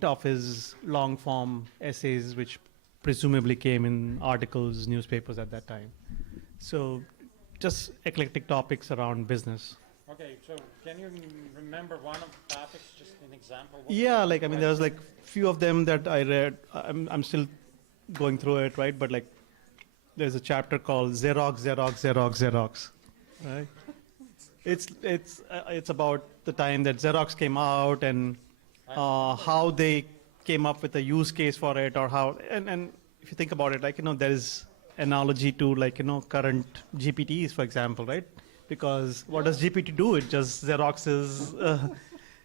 8 of his long-form essays, which presumably came in articles, newspapers at that time. So just eclectic topics around business. Okay, so can you remember one of the topics, just an example? Yeah, like, I mean, there's like few of them that I read. I'm still going through it, right? But like, there's a chapter called Xerox, Xerox, Xerox, Xerox, right? It's about the time that Xerox came out and how they came up with a use case for it, or how, and if you think about it, like, there is analogy to, like, current GPTs, for example, right? Because what does GPT do? It just Xeroxes.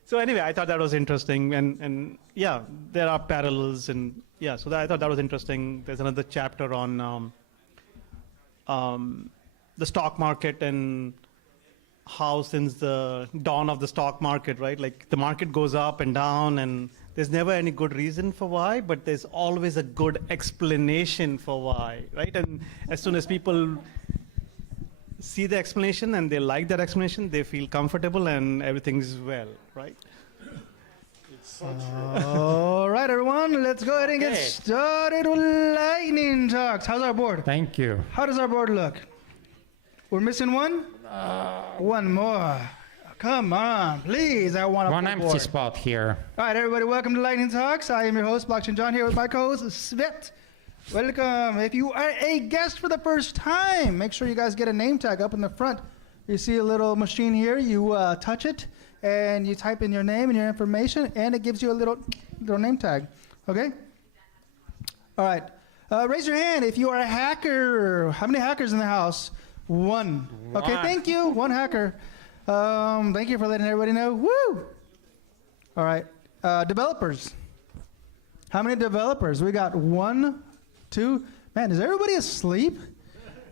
So anyway, I thought that was interesting, and yeah, there are parallels, and yeah, so I thought that was interesting. There's another chapter on the stock market and how since the dawn of the stock market, right? Like the market goes up and down, and there's never any good reason for why, but there's always a good explanation for why, right? And as soon as people see the explanation and they like that explanation, they feel comfortable and everything's well, right? It's so true. All right, everyone, let's go ahead and get started with lightning talks. How's our board? Thank you. How does our board look? We're missing one? One more. Come on, please. I want a One full empty board. spot here. All right, everybody, welcome to Lightning Talks. I am your host, Blockchain John, here with my co-host, Svet. Welcome. If you are a guest for the first time, make sure you guys get a name tag up in the front. You see a little machine here. You touch it, and you type in your name and your information, and it gives you a little name tag. Okay? All right. Raise your hand if you are a hacker. How many hackers in the house? One. Okay, thank you. One hacker. Thank you for letting everybody know. Woo! All right. Developers. How many developers? We got 1, 2. Man, is everybody asleep?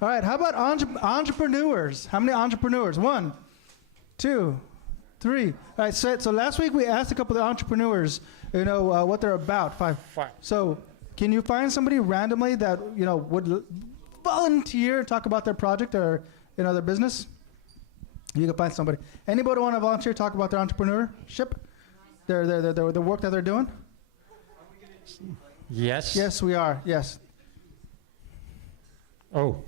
All right. How about entrepreneurs? How many entrepreneurs? 1, 2, 3. All right. So last week we asked a couple of entrepreneurs, what they're about. 5. So can you find somebody randomly that would volunteer and talk about their project or their business? You can find somebody. Anybody want to volunteer, talk about their entrepreneurship, the work that they're doing? Yes. Yes, we are. Yes. Oh,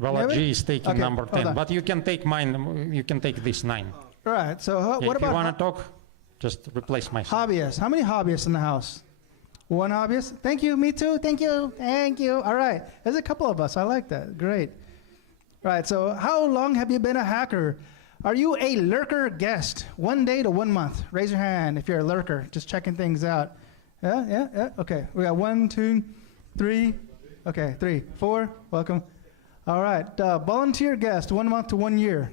Balaji is taking Okay, number hold 10, on. but you can take mine. You can take this 9. All right. So what If you about want to talk, just replace myself. hobbyists? How many hobbyists in the house? One hobbyist. Thank you. Me too. Thank you. Thank you. All right. There's a couple of us. I like that. Great. All right. So how long have you been a hacker? Are you a lurker guest? 1 day to 1 month. Raise your hand if you're a lurker, just checking things out. Yeah. Okay. We got 1, 2, 3. Okay, 3, 4. Welcome. All right. Volunteer guest, 1 month to 1 year.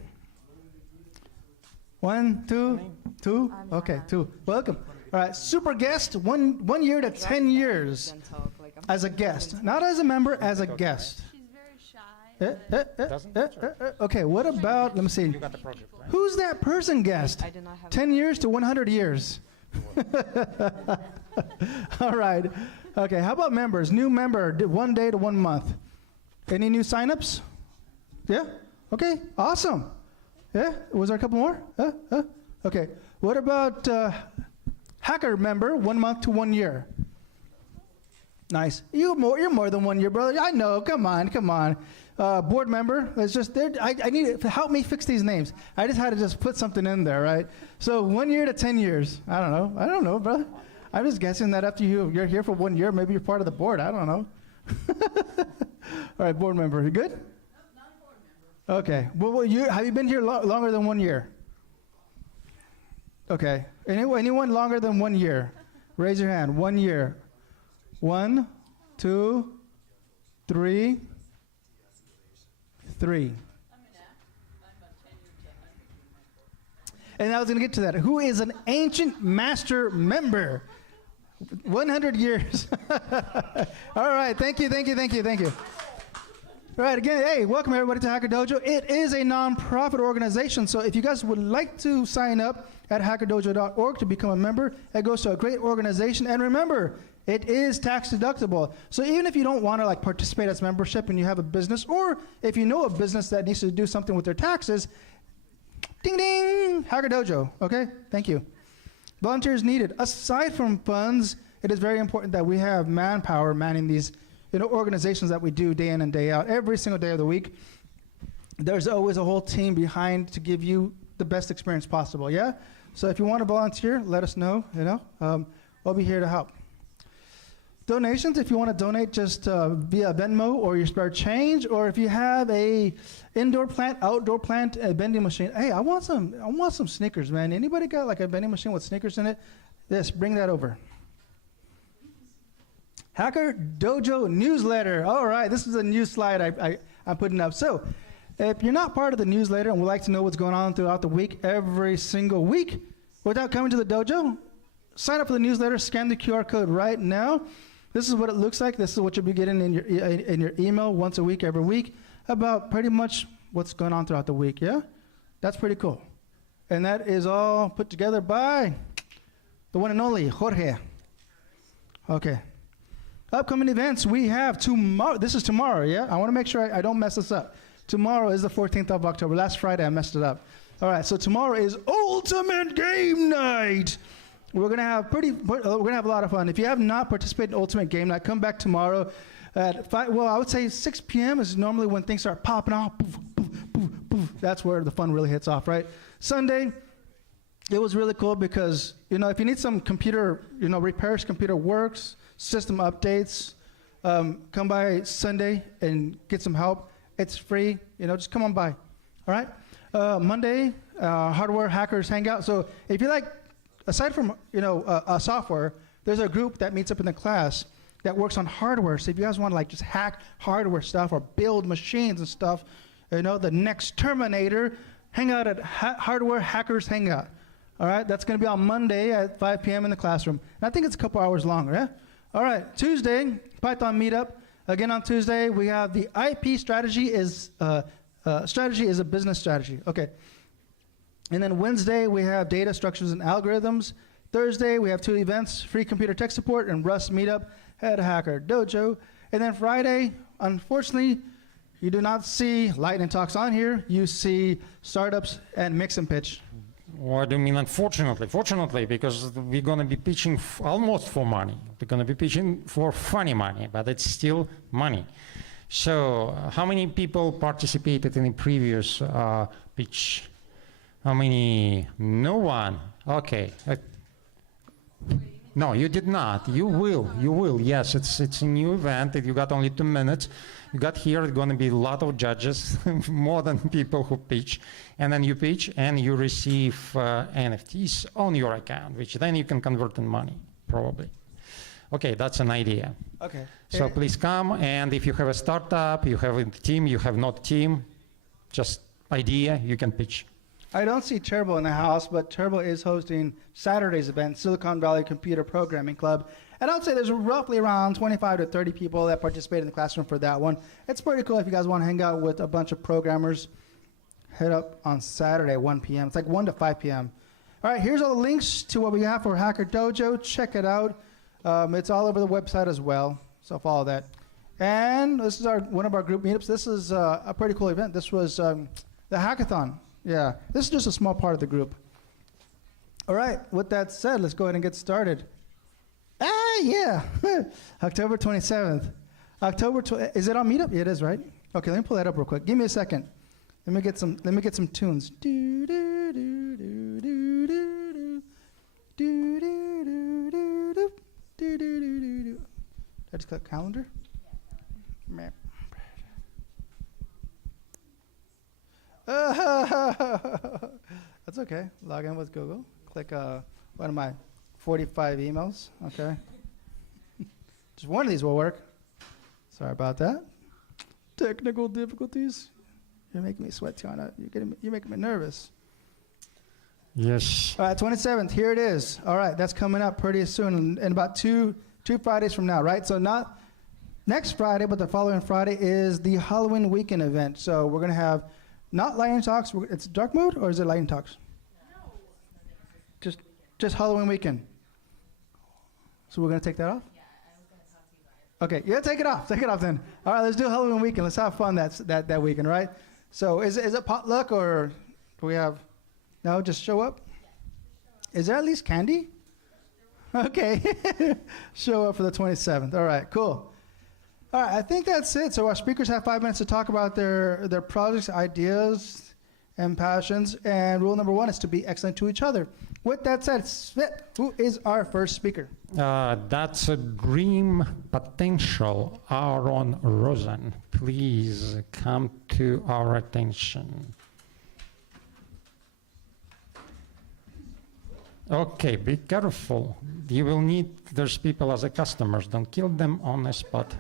1, 2, 2. Okay, 2. Welcome. All right. Super guest, 1 year to 10 years as a guest, not as a member, as a guest. She's very shy. Okay, what about, let me see. You got the project, right? Who's that person guest? I do not have 10 years to 100 years. All right. Okay, how about members? New member, 1 day to 1 month. Any new signups? Yeah? Okay, awesome. Yeah? Was there a couple more? Okay. What about hacker member, 1 month to 1 year? Nice. You're more than 1 year, brother. I know. Come on. Board member. It's just there. I need to help me fix these names. I just had to just put something in there, right? So 1 year to 10 years. I don't know, brother. I'm just guessing that after you're here for 1 year, maybe you're part of the board. I don't know. All right, board member. You good? No, not a board member. Okay. Well, have you been here longer than 1 year? Okay. Anyone longer than 1 year? Raise your hand. 1 year. 1, 2, 3. 3. And I was going to get to that. Who is an ancient master member? 100 years. All right. Thank you. All right. Again, hey, welcome everybody to Hacker Dojo. It is a nonprofit organization. So if you guys would like to sign up at hackerdojo.org to become a member, it goes to a great organization. And remember, it is tax deductible. So even if you don't want to participate as membership and you have a business, or if you know a business that needs to do something with their taxes, ding ding, Hacker Dojo. Okay, thank you. Volunteers needed. Aside from funds, it is very important that we have manpower manning these organizations that we do day in and day out. Every single day of the week, there's always a whole team behind to give you the best experience possible, yeah? So if you want to volunteer, let us know, I'll be here to help. Donations, if you want to donate just via Venmo or your spare change, or if you have a indoor plant, outdoor plant, a vending machine. Hey, I want some Snickers, man. Anybody got like a vending machine with Snickers in it? Bring that over. Hacker Dojo newsletter. All right, this is a new slide I'm putting up. So, if you're not part of the newsletter and would like to know what's going on throughout the week, every single week, without coming to the dojo, sign up for the newsletter, scan the QR code right now. This is what it looks like. This is what you'll be getting in your email once a week, every week, about pretty much what's going on throughout the week, yeah? That's pretty cool. And that is all put together by the one and only Jorge. Okay. Upcoming events, we have tomorrow. This is tomorrow, yeah? I want to make sure I don't mess this up. Tomorrow is the 14th of October. Last Friday, I messed it up. All right, so tomorrow is Ultimate Game Night. We're gonna have a lot of fun. If you have not participated in Ultimate Game Night, come back tomorrow at 5. Well, I would say 6 p.m. is normally when things start popping off. Poof, poof, poof, poof. That's where the fun really hits off, right? Sunday, it was really cool because if you need some computer, repairs, computer works, system updates, come by Sunday and get some help. It's free. Just come on by. All right. Monday, Hardware Hackers Hangout. So if you like. Aside from software, there's a group that meets up in the class that works on hardware. So if you guys want to just hack hardware stuff or build machines and stuff, the next Terminator, hang out at Hardware Hackers Hangout. All right, that's going to be on Monday at 5 p.m. in the classroom. And I think it's a couple hours longer. Yeah. All right, Tuesday, Python meetup. Again on Tuesday, we have the IP strategy is a business strategy. Okay. And then Wednesday, we have data structures and algorithms. Thursday, we have 2 events, free computer tech support and Rust meetup at Hacker Dojo. And then Friday, unfortunately, you do not see Lightning Talks on here. You see startups and mix and pitch. What do you mean unfortunately? Fortunately, because we're going to be pitching almost for money. We're going to be pitching for funny money, but it's still money. So how many people participated in the previous pitch? How many? No one. Okay. No, you did not. You will. You will. Yes, it's a new event. You got only 2 minutes. You got here. It's going to be a lot of judges, more than people who pitch. And then you pitch and you receive NFTs on your account, which then you can convert in money, probably. Okay, that's an idea. Okay. So please come. And if you have a startup, you have a team, you have not team, just idea, you can pitch. I don't see Turbo in the house, but Turbo is hosting Saturday's event, Silicon Valley Computer Programming Club. And I would say there's roughly around 25 to 30 people that participate in the classroom for that one. It's pretty cool if you guys want to hang out with a bunch of programmers. Head up on Saturday at 1 p.m. It's like 1 to 5 p.m. All right, here's all the links to what we have for Hacker Dojo. Check it out. It's all over the website as well, so follow that. And this is one of our group meetups. This is a pretty cool event. This was the hackathon. Yeah, this is just a small part of the group. All right, with that said, let's go ahead and get started. Yeah, October 27th. Is it on Meetup? Yeah, it is, right? Okay, let me pull that up real quick. Give me a second. Let me get some tunes. Do do do do do do do do do do do do do do. Did I just click calendar? Yeah. That's okay. Log in with Google. Click one of my 45 emails. Okay. Just one of these will work. Sorry about that. Technical difficulties. You're making me sweat, Tiana. You're making me nervous. Yes. All right, 27th. Here it is. All right, that's coming up pretty soon, in about two Fridays from now, right? So not next Friday, but the following Friday is the Halloween weekend event. So we're gonna have not Lightning Talks. It's dark mode, or is it Lightning Talks? No. Just Halloween weekend. So we're gonna take that off. Okay, yeah, take it off. Take it off then. All right, let's do Halloween weekend. Let's have fun that weekend, right? So is it potluck, or do we have? No, just show up. Is there at least candy? Okay. Show up for the 27th. All right, cool. All right, I think that's it. So our speakers have 5 minutes to talk about their projects, ideas, and passions. And rule number 1 is to be excellent to each other. With that said, Svit, who is our first speaker? That's a dream potential. Aaron Rosen, please come to our attention. Okay, be careful. You will need those people as a customers. Don't kill them on the spot.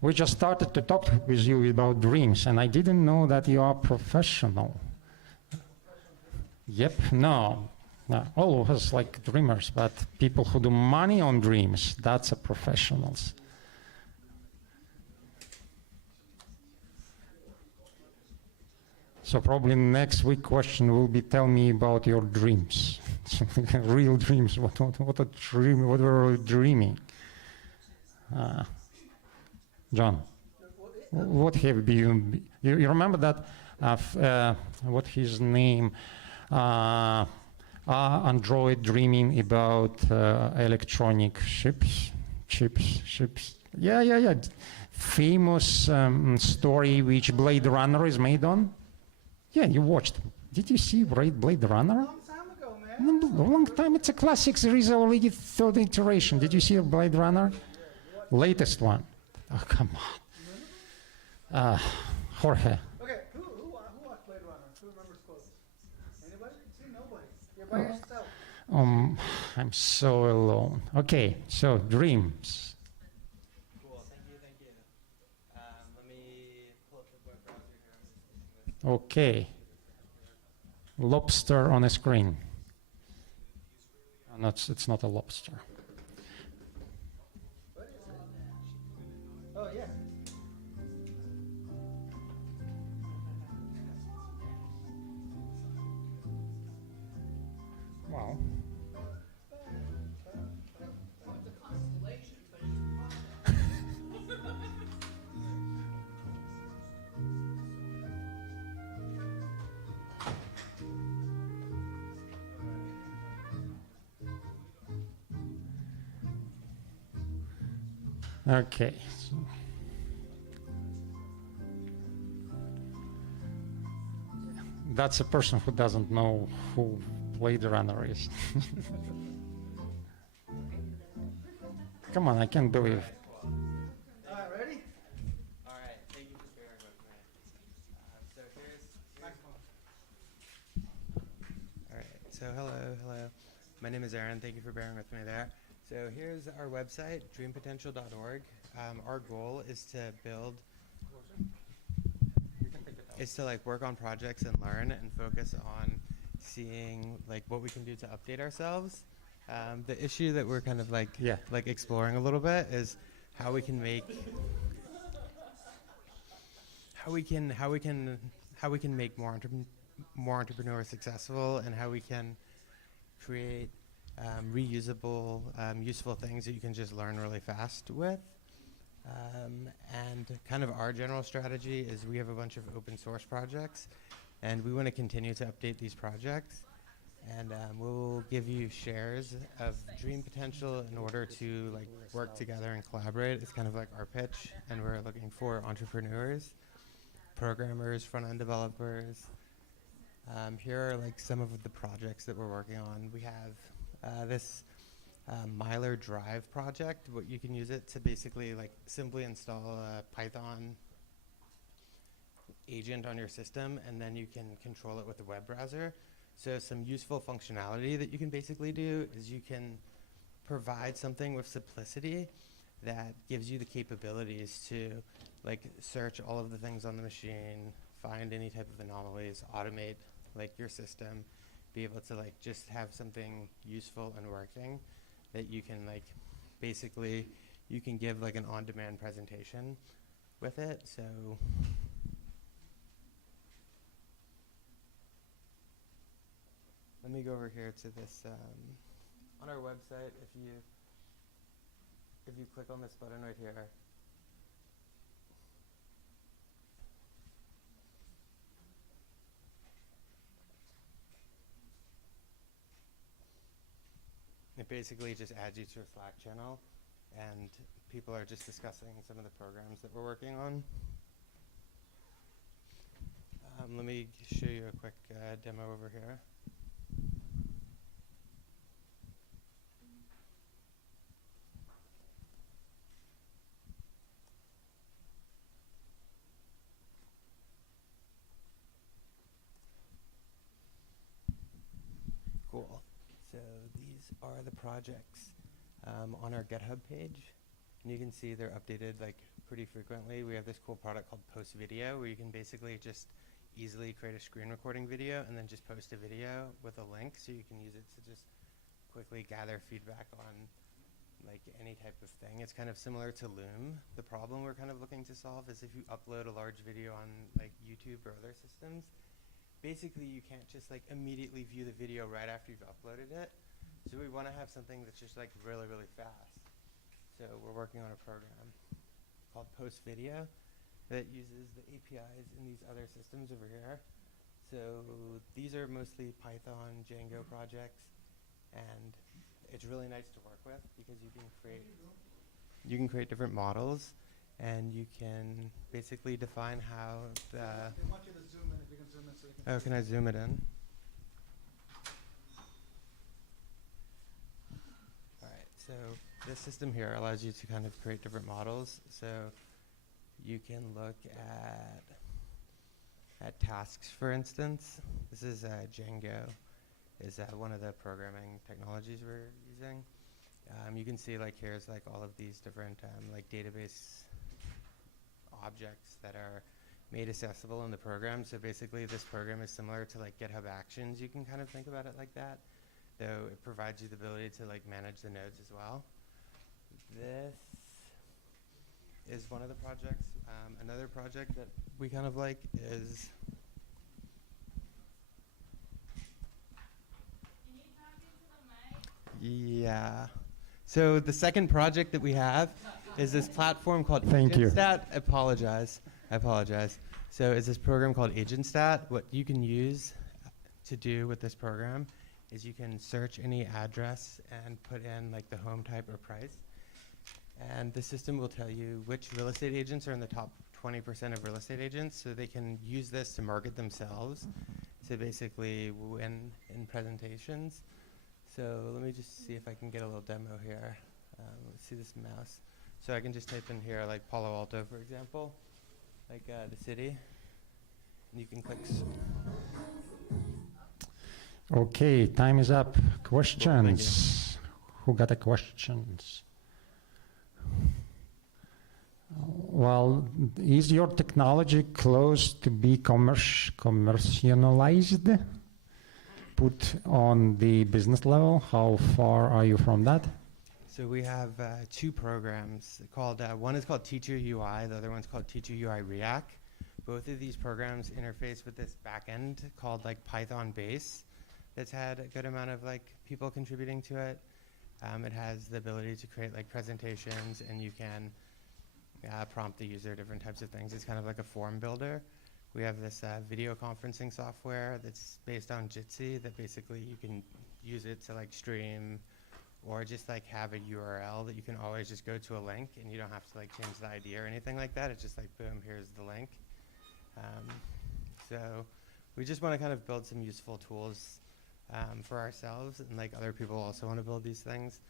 We just started to talk with you about dreams, and I didn't know that you are professional. Yep, no. All of us like dreamers, but people who do money on dreams, that's a professionals. So probably next week question will be, tell me about your dreams. Real dreams, what a dream, what were you dreaming? John, what have you remember that, what his name, Android dreaming about electronic chips. Yeah. Famous story which Blade Runner is made on. Yeah, you watched. Did you see Blade Runner? A long time ago, man. A long time. It's a classic. There is already third iteration. Did you see Blade Runner? Latest one. Oh, come on. Jorge. Okay, who watched Blade Runner? Who remembers quotes? Anybody? See, nobody. You're by yourself. I'm so alone. Okay, so dreams. Cool, thank you. Let me pull up the web browser here. Okay. Lobster on a screen. No, it's not a lobster. Oh, yeah. Wow. Okay. That's a person who doesn't know who Blade Runner is. Come on, I can't believe. All right, ready? All right, thank you for bearing with me. So here's all right, so hello. My name is Aaron. Thank you for bearing with me there. So here's our website, dreampotential.org. Our goal is to build, work on projects and learn and focus on seeing like what we can do to update ourselves. The issue that we're kind of like exploring a little bit is how we can make more entrepreneurs successful, and how we can create reusable, useful things that you can just learn really fast with. And kind of our general strategy is we have a bunch of open source projects, and we want to continue to update these projects. And we'll give you shares of Dream Potential in order to work together and collaborate. It's kind of like our pitch, and we're looking for entrepreneurs, programmers, front-end developers. Here are some of the projects that we're working on. We have this Myler Drive project. What you can use it to basically simply install a Python agent on your system, and then you can control it with a web browser. So some useful functionality that you can basically do is you can provide something with simplicity that gives you the capabilities to search all of the things on the machine, find any type of anomalies, automate your system, be able to just have something useful and working that you can basically you can give an on-demand presentation with it. So let me go over here to this on our website. If you click on this button right here, basically just adds you to a Slack channel, and people are just discussing some of the programs that we're working on. Let me show you a quick demo over here. Cool. So these are the projects on our GitHub page, and you can see they're updated like pretty frequently. We have this cool product called Post Video, where you can basically just easily create a screen recording video and then just post a video with a link, so you can use it to just quickly gather feedback on like any type of thing. It's kind of similar to Loom. The problem we're kind of looking to solve is if you upload a large video on like YouTube or other systems, basically you can't just like immediately view the video right after you've uploaded it. So we want to have something that's just like really, really fast. So we're working on a program called Post Video that uses the APIs in these other systems over here. So these are mostly Python, Django projects, and it's really nice to work with because you can create different models, and you can basically define how the. They want you to zoom in. If you can zoom in, so you can. Oh, can I zoom it in? All right. So this system here allows you to kind of create different models. So you can look at tasks, for instance. This is Django, is one of the programming technologies we're using. You can see like here's like all of these different like database objects that are made accessible in the program. So basically this program is similar to like GitHub Actions. You can kind of think about it like that, though it provides you the ability to like manage the nodes as well. This is one of the projects. Another project that we kind of like is yeah. So the second project that we have is this platform called Thank you. AgentStat. I apologize. So it's this program called AgentStat. What you can use to do with this program is you can search any address and put in like the home type or price. And the system will tell you which real estate agents are in the top 20% of real estate agents, so they can use this to market themselves to basically win in presentations. So let me just see if I can get a little demo here. Let's see this mouse. So I can just type in here like Palo Alto, for example, like the city, and you can click. Okay, time is up. Questions? Who got a questions? Well, is your technology close to be commercialized? Put on the business level? How far are you from that? So we have two programs called, one is called Teacher UI, the other one's called Teacher UI React. Both of these programs interface with this backend called like Python Base that's had a good amount of like people contributing to it. It has the ability to create like presentations, and you can prompt the user different types of things. It's kind of like a form builder. We have this video conferencing software that's based on Jitsi that basically you can use it to like stream or just like have a URL that you can always just go to a link, and you don't have to like change the ID or anything like that. It's just like, boom, here's the link. So we just want to kind of build some useful tools for ourselves, and like other people also want to build these things.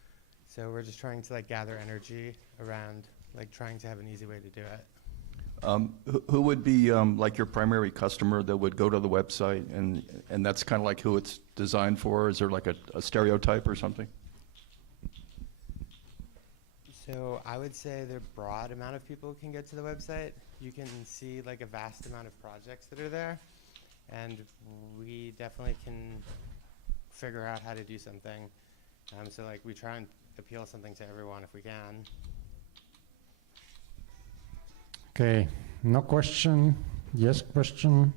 So we're just trying to like gather energy around like trying to have an easy way to do it. Who would be like your primary customer that would go to the website, and that's kind of like who it's designed for? Is there like a stereotype or something? So I would say the broad amount of people can get to the website. You can see like a vast amount of projects that are there, and we definitely can figure out how to do something. So like we try and appeal something to everyone if we can. Okay, no question. Yes, question.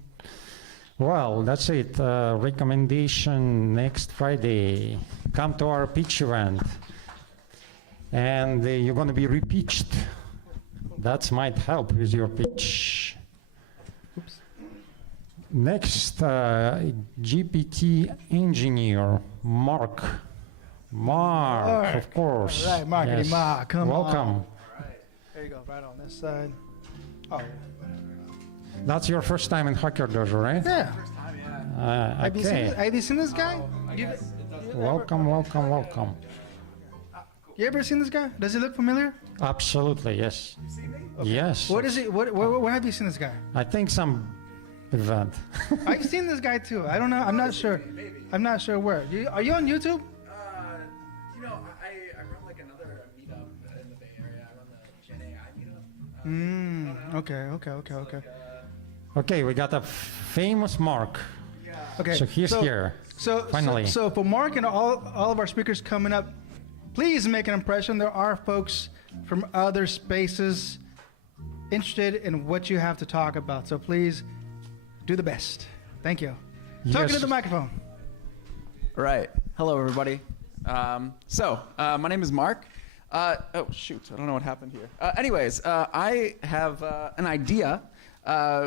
Well, that's it. Recommendation next Friday. Come to our pitch event. And you're going to be repitched. That might help with your pitch. Oops. Next, GPT engineer, Mark Mark, of course. All right, Markety Yes. Mark, come Welcome. on. There you go, right on this side. Oh, That's your first time in Hacker Dojo, right? yeah. Have you seen Okay. this, have you seen this guy? Welcome, welcome, welcome. You ever seen this guy? Does he look familiar? Absolutely, yes. Yes. What is he? Where have you seen this guy? I think some event. I've seen this guy too. I don't know. I'm not sure. I'm not sure where. Are you on YouTube? You know, I run like another meetup in the Bay Area. I run the Gen AI meetup. Okay. Okay, we got a famous Mark. Okay. So he's here. Finally. So for Mark and all of our speakers coming up, please make an impression. There are folks from other spaces interested in what you have to talk about. So please do the best. Thank you. Talking Yes. to the microphone. Right. Hello, everybody. My name is Mark. Oh, shoot. I don't know what happened here. Anyways, I have an idea,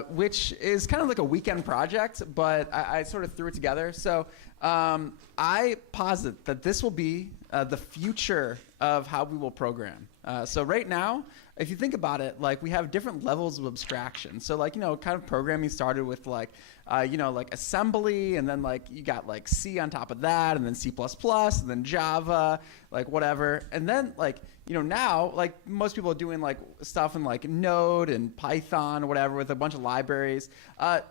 which is kind of like a weekend project, but I sort of threw it together. So I posit that this will be the future of how we will program. So right now, if you think about it, like we have different levels of abstraction. So like, kind of programming started with like, like assembly, and then like you got like C on top of that, and then C++, and then Java, like whatever. And then like, now like most people are doing like stuff in like Node and Python or whatever with a bunch of libraries. I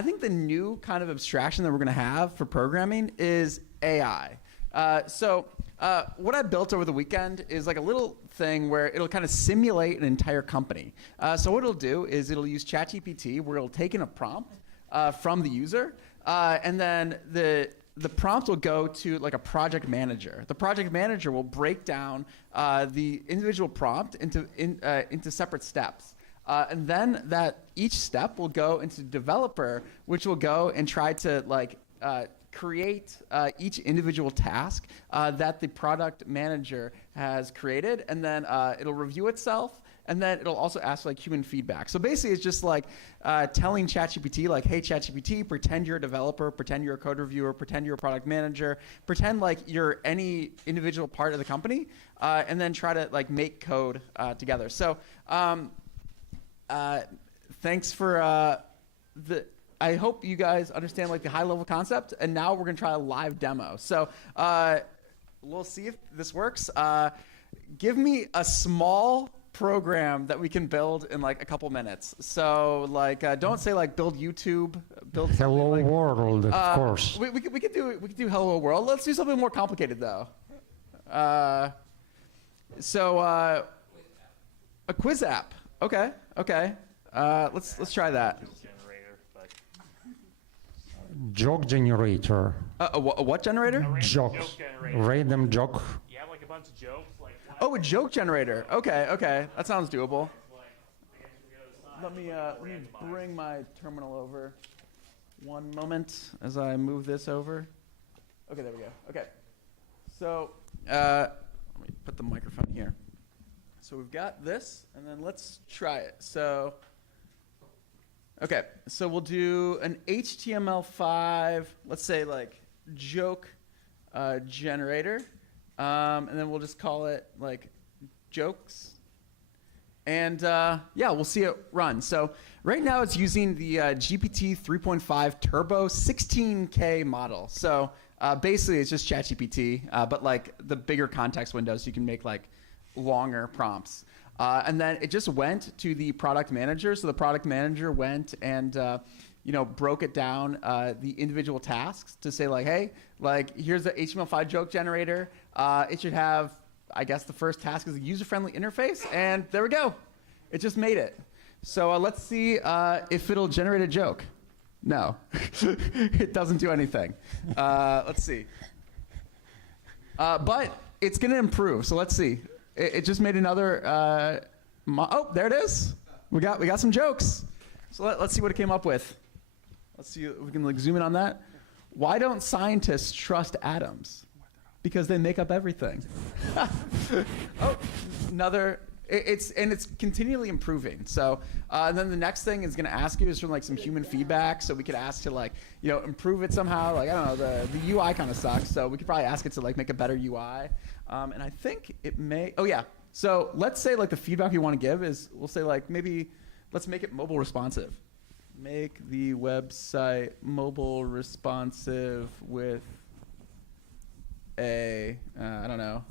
think the new kind of abstraction that we're gonna have for programming is AI. What I built over the weekend is like a little thing where it'll kind of simulate an entire company. So what it'll do is it'll use ChatGPT, where it'll take in a prompt from the user, and then the prompt will go to like a project manager. The project manager will break down the individual prompt into separate steps. And then each step will go into developer, which will go and try to like create each individual task that the product manager has created, and then it'll review itself, and then it'll also ask like human feedback. So basically it's just like telling ChatGPT like, hey ChatGPT, pretend you're a developer, pretend you're a code reviewer, pretend you're a product manager, pretend like you're any individual part of the company, and then try to like make code together. So thanks for I hope you guys understand like the high level concept, and now we're gonna try a live demo. So we'll see if this works. Give me a small program that we can build in like a couple minutes. So like don't say like build YouTube, build Hello like, world, of course. we could do Hello World. Let's do something more complicated though. A quiz app. Okay. Let's try that. Joke generator. A what generator? Jokes. generator. Random joke. You have like a bunch of jokes, like one Oh, a joke generator. Okay. That sounds doable. Let me bring my terminal over. One moment as I move this over. Okay, there we go. Okay. So let me put the microphone here. So we've got this, and then let's try it. So we'll do an HTML5, let's say like joke generator, and then we'll just call it like jokes. And we'll see it run. So right now it's using the GPT 3.5 Turbo 16K model. So basically it's just ChatGPT, but like the bigger context windows, you can make like longer prompts. And then it just went to the product manager. So the product manager went and broke it down, the individual tasks to say like, hey, like here's the HTML5 joke generator. It should have, I guess the first task is a user-friendly interface, and there we go. It just made it. So let's see if it'll generate a joke. No, it doesn't do anything. Let's see. But it's gonna improve. So let's see. It just made another. Oh, there it is. We got some jokes. So let's see what it came up with. Let's see if we can like zoom in on that. Why don't scientists trust atoms? Because they make up everything. Oh, another. It's continually improving. So and then the next thing is going to ask you is from like some human feedback. So we could ask to like, you know, improve it somehow. Like, I don't know, the UI kind of sucks. So we could probably ask it to like make a better UI. And I think it may, oh yeah. So let's say like the feedback you want to give is, we'll say like maybe let's make it mobile responsive. Make the website mobile responsive with a, I don't know,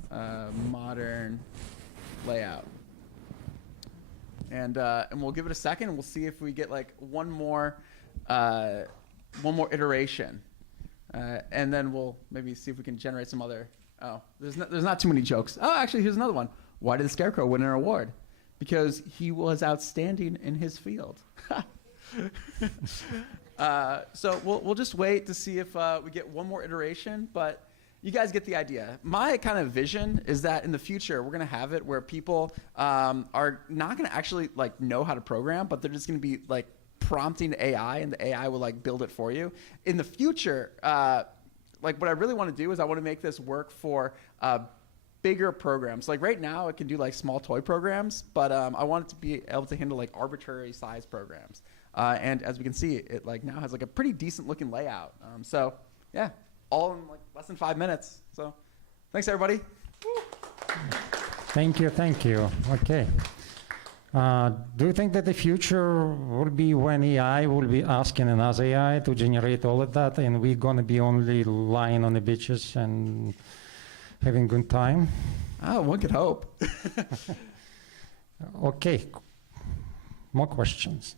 modern layout. And we'll give it a second, and we'll see if we get like one more iteration, and then we'll maybe see if we can generate some other. Oh, there's not too many jokes. Oh, actually, here's another one. Why did the Scarecrow win an award? Because he was outstanding in his field. So we'll just wait to see if we get one more iteration, but you guys get the idea. My kind of vision is that in the future, we're going to have it where people are not going to actually like know how to program, but they're just going to be like prompting AI, and the AI will like build it for you. In the future, like what I really want to do is I want to make this work for bigger programs. Like right now, it can do like small toy programs, but I want it to be able to handle like arbitrary size programs. And as we can see, it like now has like a pretty decent looking layout. So yeah, all in like less than 5 minutes. So thanks everybody. Woo. Thank you, thank you. Okay. Do you think that the future will be when AI will be asking another AI to generate all of that, and we're going to be only lying on the beaches and having good time? Oh, one could hope. Okay. More questions?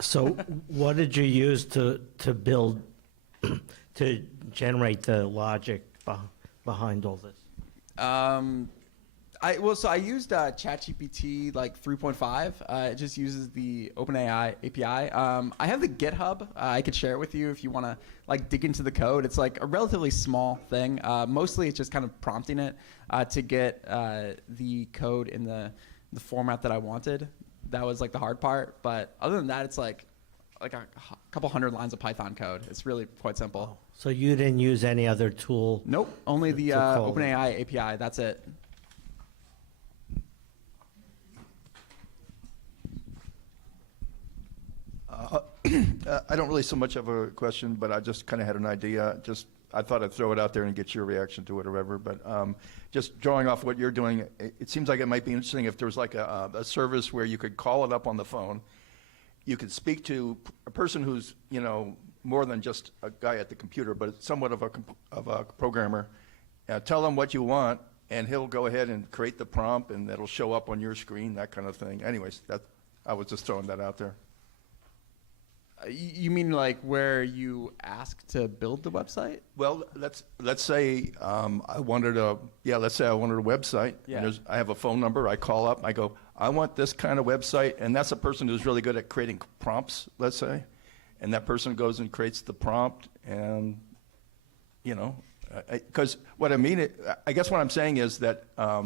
So what did you use to build, to generate the logic behind all this? I used ChatGPT like 3.5. It just uses the OpenAI API. I have the GitHub. I could share it with you if you want to like dig into the code. It's like a relatively small thing. Mostly it's just kind of prompting it to get the code in the format that I wanted. That was like the hard part. But other than that, it's like a couple hundred lines of Python code. It's really quite simple. So you didn't use any other tool? Nope, only the OpenAI API. That's it. I don't really so much have a question, but I just kind of had an idea. I thought I'd throw it out there and get your reaction to it or whatever. But just drawing off what you're doing, it seems like it might be interesting if there was like a service where you could call it up on the phone. You could speak to a person who's, you know, more than just a guy at the computer, but somewhat of a programmer. Tell them what you want, and he'll go ahead and create the prompt, and that'll show up on your screen, that kind of thing. Anyways, I was just throwing that out there. You mean like where you ask to build the website? Well, let's say I wanted a website. Yeah. And I have a phone number. I call up. I go, I want this kind of website, and that's a person who's really good at creating prompts. Let's say, and that person goes and creates the prompt, and you know, because what I mean, I guess what I'm saying is that I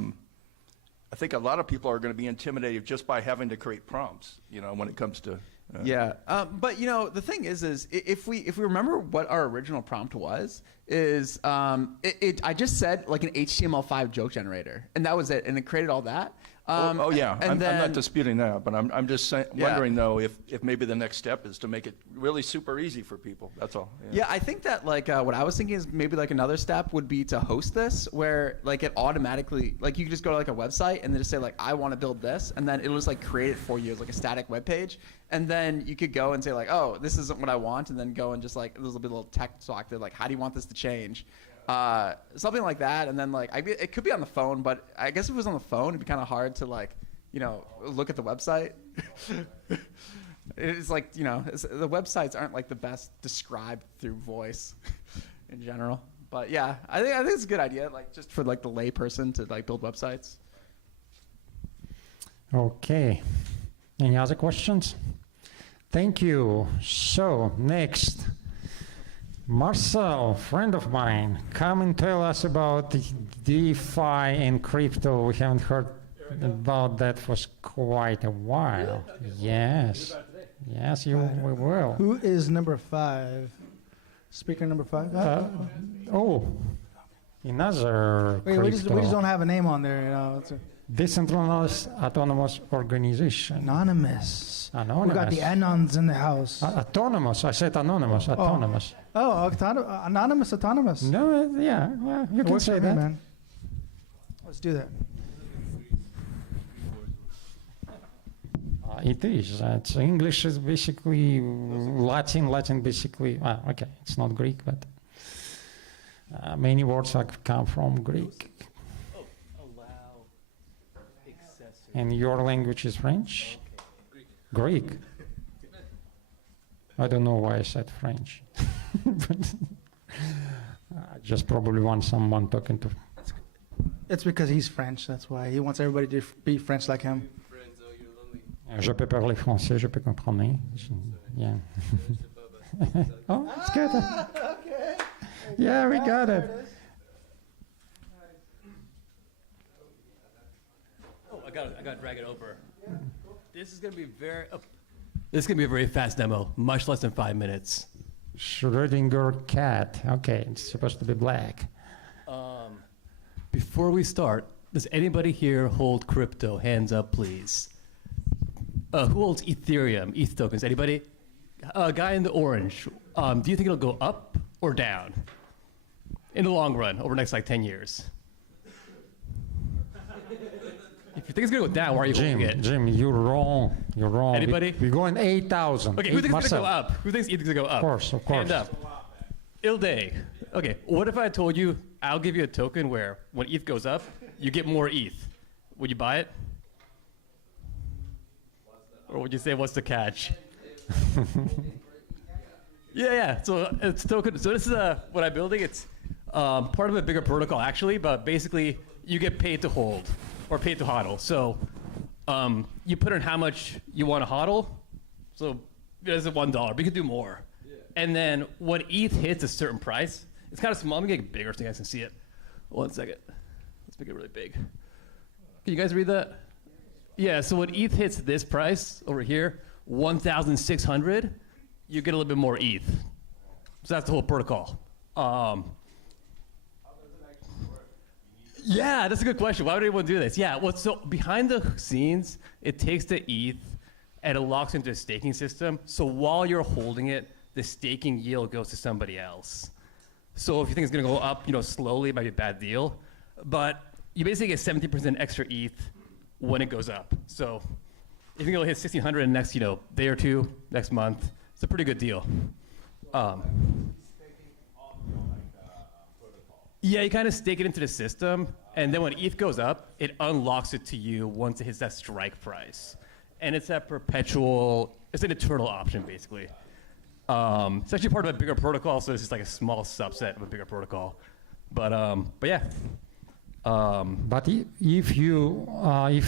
think a lot of people are going to be intimidated just by having to create prompts. You know, when it comes to yeah, but you know the thing is if we remember what our original prompt was, is I just said like an HTML5 joke generator, and that was it, and it created all that. Yeah, and I'm not disputing that, but I'm just wondering though if maybe the next step is to make it really super easy for people. That's all. Yeah, I think that like what I was thinking is maybe like another step would be to host this, where like it automatically, like you could just go to like a website and then just say like I want to build this, and then it'll just like create it for you as like a static web page, and then you could go and say like, oh, this isn't what I want, and then go and just like there's a little text talk that like, how do you want this to change? Something like that, and then like it could be on the phone, but I guess if it was on the phone, it'd be kind of hard to like, you know, look at the website. It's like, you know, the websites aren't like the best described through voice in general. But yeah, I think it's a good idea, like just for like the lay person to like build websites. Okay. Any other questions? Thank you. So next. Marcel, friend of mine, come and tell us about the DeFi and crypto. We haven't heard about that for quite a while. Yes. Yes, we will. Who is number 5? Speaker number 5? In other We just crypto, don't have a name on there, you know. It's decentralized autonomous organization. anonymous. Anonymous. We got the Anons in the house. Autonomous. I said anonymous. Autonomous. Oh, anonymous, autonomous. No, yeah, you can Works say for me, that. man. Let's do that. It is. It's English is basically Latin. Latin basically. Okay, it's not Greek, but many words have come from Greek. And your language is French? Greek. I don't know why I said French. But I just probably want someone talking to. It's because he's French. That's why he wants everybody to be French like him. Je peux parler français, je peux comprendre. Yeah. Oh, it's good. Okay. Yeah, we got it. Oh, I got to drag it over. This is gonna be a very fast demo, much less than 5 minutes. Schrödinger cat. Okay, it's supposed to be black. Before we start, does anybody here hold crypto? Hands up, please. Who holds Ethereum, ETH tokens? Anybody? Guy in the orange. Do you think it'll go up or down in the long run over the next like 10 years? If you think it's gonna go down, why are you holding it? Jim, you're wrong. You're wrong. Anybody? We're going 8,000. Okay, who thinks it's gonna go up? Who thinks ETH is gonna go up? Of course, of course. Hand up. Ilday. Okay, what if I told you I'll give you a token where when ETH goes up, you get more ETH? Would you buy it? Or would you say, what's the catch? Yeah. So it's token. So this is what I'm building. It's part of a bigger protocol actually, but basically you get paid to hold or paid to hodl. So you put in how much you want to hodl. So there's a $1, but you could do more. And then when ETH hits a certain price, it's kind of small. Let me get it bigger so you guys can see it. 1 second. Let's make it really big. Can you guys read that? Yeah, so when ETH hits this price over here, 1,600, you get a little bit more ETH. So that's the whole protocol. Yeah, that's a good question. Why would anyone do this? Yeah, well, so behind the scenes, it takes the ETH and it locks into a staking system. So while you're holding it, the staking yield goes to somebody else. So if you think it's gonna go up, slowly, it might be a bad deal. But you basically get 17% extra ETH when it goes up. So if you think it'll hit 1,600 in the next, day or two, next month, it's a pretty good deal. Yeah, you kind of stake it into the system, and then when ETH goes up, it unlocks it to you once it hits that strike price. And it's that it's an eternal option, basically. It's actually part of a bigger protocol, so it's just like a small subset of a bigger protocol. But yeah. But if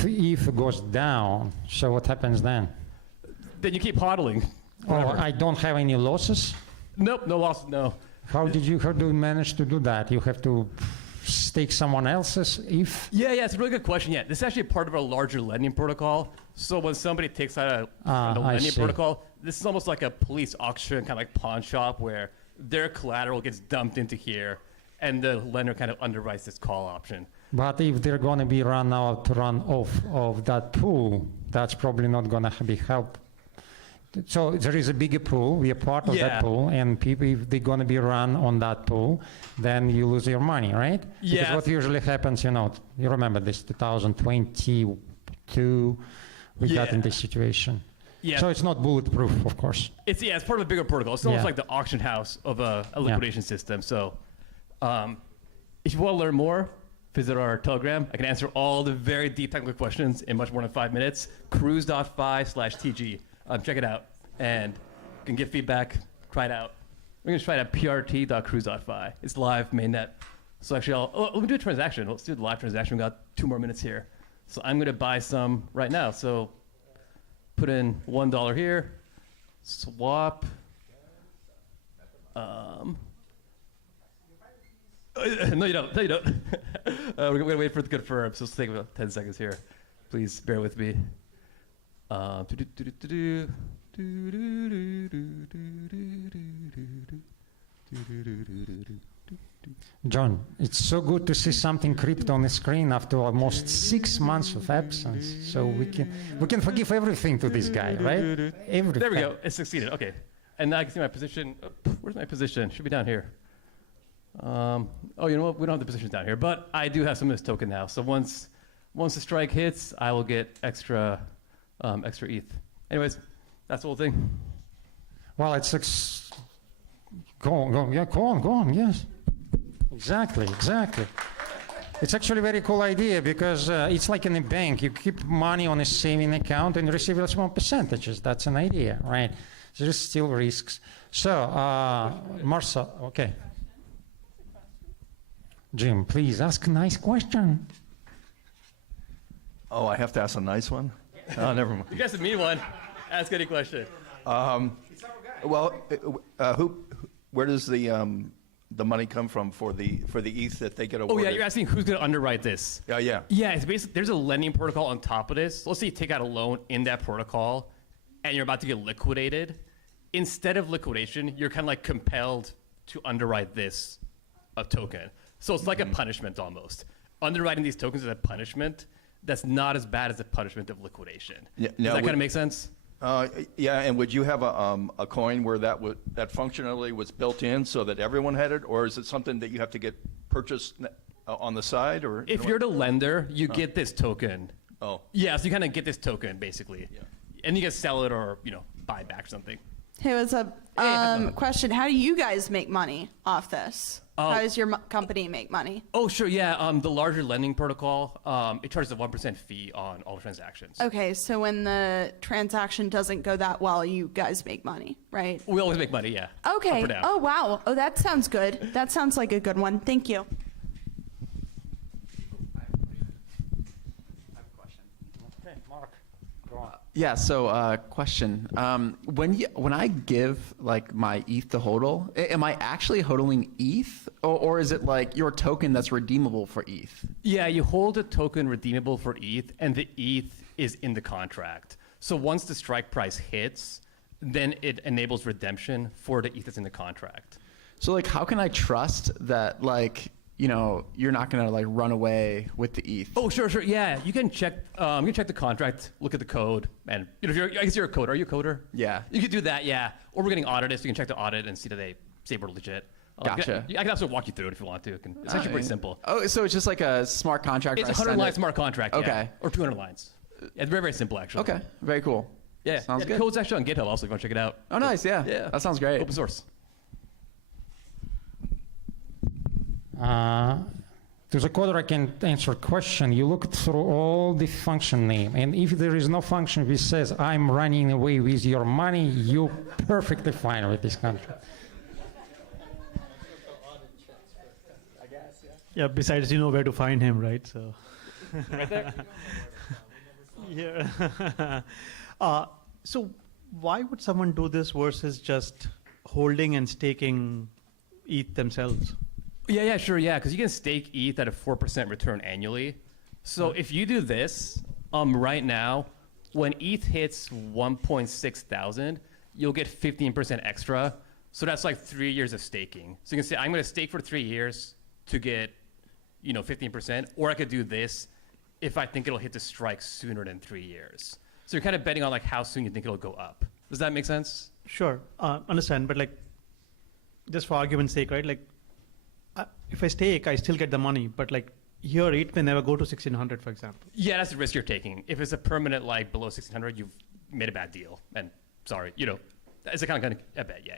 ETH goes down, so what happens then? Then you keep hodling. Oh, I don't have any losses? Nope, no loss, no. How do you manage to do that? You have to stake someone else's ETH? Yeah, it's a really good question. Yeah, this is actually part of a larger lending protocol. So when somebody takes out a lending protocol, this is almost like a police auction, kind of like pawn shop, where their collateral gets dumped into here, and the lender kind of underwrites this call option. But if they're going to be run off of that pool, that's probably not going to be help. So there is a bigger pool. We are part of that pool, and people, if they're going to be run on that pool, then you lose your money, right? Yeah. Because what usually happens, you remember this 2022, we got in this situation. Yeah. So it's not bulletproof, of course. It's part of a bigger protocol. It's almost like the auction house of a liquidation system. So if you want to learn more, visit our Telegram. I can answer all the very deep technical questions in much more than 5 minutes. Cruise.fi/TG. Check it out. And you can get feedback, try it out. We're going to try it at prt.cruise.fi. It's live, mainnet. So actually, let me do a transaction. Let's do the live transaction. We've got 2 more minutes here. So I'm going to buy some right now. So put in $1 here, swap. No, you don't. We're going to wait for it to confirm. So let's take about 10 seconds here. Please bear with me. John, it's so good to see something crypto on the screen after almost 6 months of absence. So we can forgive everything to this guy, right? Everything. There we go. It succeeded. Okay. And now I can see my position. Where's my position? Should be down here. Oh, you know what? We don't have the positions down here, but I do have some of this token now. So once the strike hits, I will get extra ETH. Anyways, that's the whole thing. Well, it's go on, yes. Exactly. It's actually a very cool idea because it's like in a bank. You keep money on a saving account and you receive a small percentages. That's an idea, right? So there's still risks. So, Marcel, okay. Jim, please ask a nice question. Oh, I have to ask a nice one? Oh, never mind. You guys have me one. Ask any question. Well, where does the money come from for the ETH that they get awarded? Oh yeah, you're asking who's going to underwrite this? Yeah. Yeah, it's basically there's a lending protocol on top of this. Let's say you take out a loan in that protocol, and you're about to get liquidated. Instead of liquidation, you're kind of like compelled to underwrite this token. So it's like a punishment almost. Underwriting these tokens is a punishment that's not as bad as the punishment of liquidation. Yeah, Does that kind of make sense? Yeah, and would you have a coin where that functionality was built in so that everyone had it, or is it something that you have to get purchased on the side? Or if you're the lender, you get this token. Oh. Yeah, so you kind of get this token basically, and you can sell it or buy it back or something. Hey, what's up? Question: how do you guys make money off this? How does your company make money? Oh, sure, yeah. The larger lending protocol, it charges a 1% fee on all transactions. Okay, so when the transaction doesn't go that well, you guys make money, right? We always make money, yeah. Okay. Up or down. Oh, wow. Oh, that sounds good. That sounds like a good one. Thank you. Yeah, so question. When I give like my ETH to HODL, am I actually HODLing ETH or is it like your token that's redeemable for ETH? Yeah, you hold a token redeemable for ETH and the ETH is in the contract. So once the strike price hits, then it enables redemption for the ETH that's in the contract. So like how can I trust that like you're not gonna like run away with the ETH? Oh, sure, yeah. You can check. You can check the contract, look at the code, and I guess you're a coder. Are you a coder? Yeah. You could do that, yeah. Or we're getting audited, so you can check the audit and see that they say we're legit. Gotcha. I can also walk you through it if you want to. It's actually pretty simple. Oh, so it's just like a smart contract. It's a 100-line smart contract. Yeah. Okay. Or 200 lines. It's very, very simple, actually. Okay. Very cool. Yeah. Sounds good. The code's actually on GitHub also if you want to check it out. Oh, nice. Yeah. That sounds great. Open source. To the coder, I can answer a question. You look through all the function name, and if there is no function which says, I'm running away with your money, you're perfectly fine with this contract. Yeah, besides, you know where to find him, right? So. Right there? Yeah. So why would someone do this versus just holding and staking ETH themselves? Yeah, sure, yeah, because you can stake ETH at a 4% return annually. So if you do this, right now, when ETH hits 1.6 thousand, you'll get 15% extra. So that's like 3 years of staking. So you can say, I'm going to stake for 3 years to get, 15%, or I could do this if I think it'll hit the strike sooner than 3 years. So you're kind of betting on like how soon you think it'll go up. Does that make sense? Sure, understand, but like, just for argument's sake, right? Like, if I stake, I still get the money, but like here, it may never go to 1600, for example. Yeah, that's the risk you're taking. If it's a permanent like below 1600, you've made a bad deal. And sorry, it's a kind of a bet. Yeah,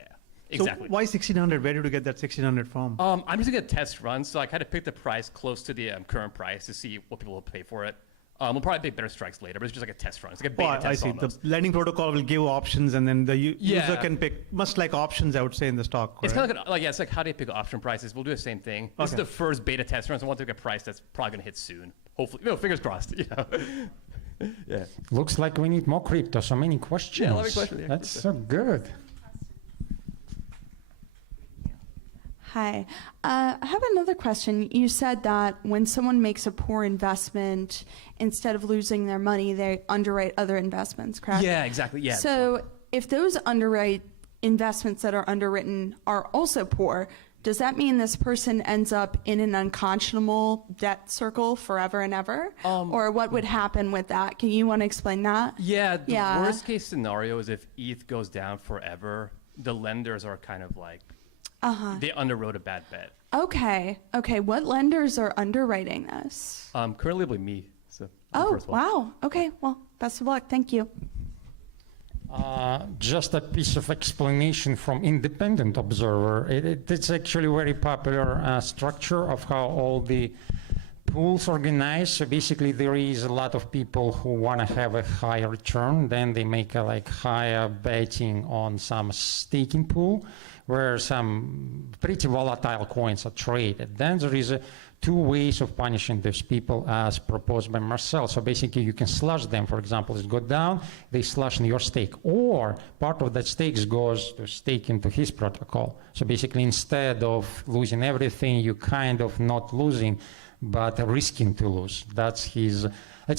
exactly. So why 1600? Where did you get that 1600 from? I'm just doing a test run, so I kind of picked the price close to the current price to see what people will pay for it. We'll probably make better strikes later, but it's just like a test run. It's like a beta test I see. almost. The lending protocol will give options, and then the user can pick, much like options, I would say, in the stock. It's right? kind of like, it's like how do you pick option prices? We'll do the same thing. This is the first beta test run, so I want to pick a price that's probably going to hit soon. Hopefully, fingers crossed. Yeah. Looks like we need more crypto. So many questions. Yeah, a lot of questions. That's so good. Hi. I have another question. You said that when someone makes a poor investment, instead of losing their money, they underwrite other investments, correct? Yeah, exactly. Yeah. So if those investments that are underwritten are also poor, does that mean this person ends up in an unconscionable debt circle forever and ever? Or what would happen with that? Can you want to explain that? Yeah, the Yeah. worst case scenario is if ETH goes down forever, the lenders are kind of like, they underwrote a bad bet. Okay. Okay. What lenders are underwriting this? Currently, it'll be me. So I'm the Oh, first one. wow. Okay. Well, best of luck. Thank you. Just a piece of explanation from independent observer. It's actually very popular structure of how all the pools organize. So basically, there is a lot of people who want to have a higher return. Then they make a like higher betting on some staking pool, where some pretty volatile coins are traded. Then there is two ways of punishing these people as proposed by Marcel. So basically you can slash them, for example, it go down, they slash in your stake, or part of that stakes goes to stake into his protocol. So basically instead of losing everything, you kind of not losing, but risking to lose. That's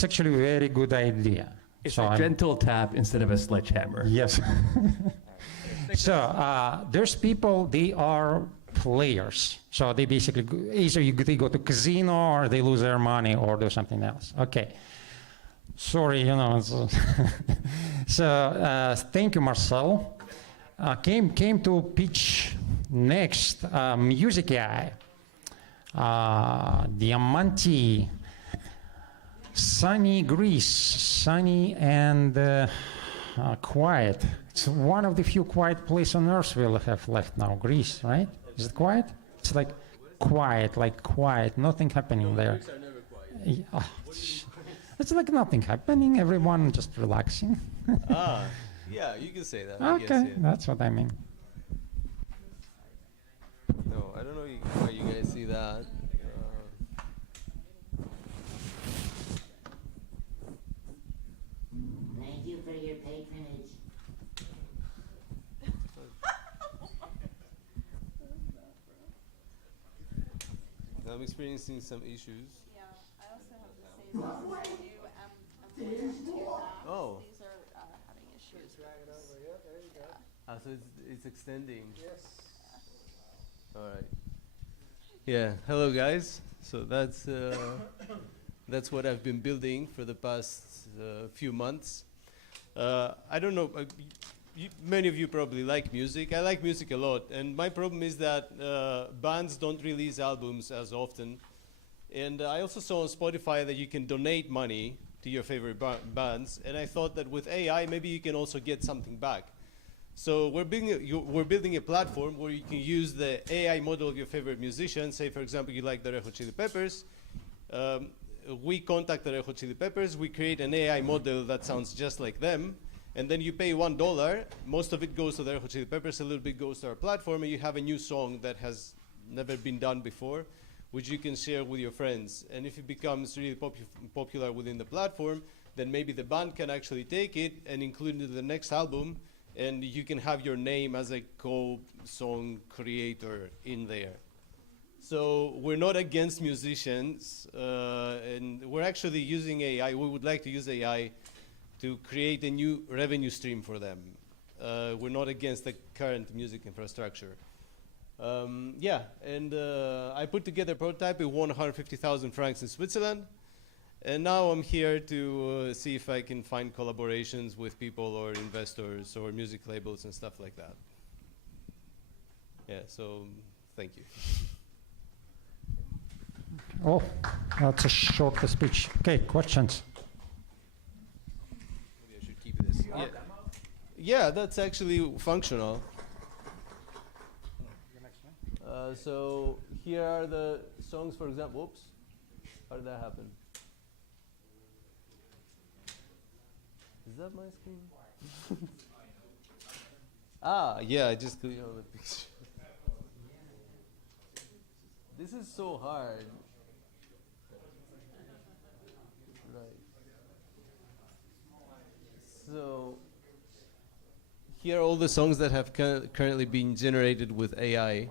actually a very good idea. It's So a I'm- gentle tap instead of a sledgehammer. Yes. So there's people, they are players. So they basically, either they go to casino or they lose their money or do something else. Okay. Sorry, So thank you, Marcel. Came to pitch next, Music AI. Diamanti, sunny Greece, sunny and quiet. It's one of the few quiet places on earth we'll have left now, Greece, right? Is it quiet? It's like quiet, nothing happening there. Yeah, it's like nothing happening, everyone just relaxing. Yeah, you can say that. I guess, Okay, yeah. that's what I mean. No, I don't know why you guys see that. Thank you for your patronage. I'm experiencing some issues. Yeah, I also have the same issue. Oh. These are having issues. So it's extending. Yes. All right. Yeah. Hello, guys. So that's what I've been building for the past few months. I don't know. Many of you probably like music. I like music a lot, and my problem is that bands don't release albums as often. And I also saw on Spotify that you can donate money to your favorite bands, and I thought that with AI, maybe you can also get something back. So we're building a platform where you can use the AI model of your favorite musician. Say, for example, you like the Red Hot Chili Peppers. We contact the Red Hot Chili Peppers. We create an AI model that sounds just like them. And then you pay $1. Most of it goes to the Red Hot Chili Peppers. A little bit goes to our platform. And you have a new song that has never been done before, which you can share with your friends. And if it becomes really popular within the platform, then maybe the band can actually take it and include it in the next album. And you can have your name as a co-song creator in there. So we're not against musicians, and we're actually using AI. We would like to use AI to create a new revenue stream for them. We're not against the current music infrastructure. Yeah, and I put together a prototype. We won 150,000 francs in Switzerland. And now I'm here to see if I can find collaborations with people or investors or music labels and stuff like that. Yeah, so thank you. Oh, that's a short speech. Okay, questions? Maybe I should keep this. Yeah, that's actually functional. So here are the songs, for example. Whoops. How did that happen? Is that my screen? Yeah, I just clicked on the picture. This is so hard. Right. So here are all the songs that have currently been generated with AI.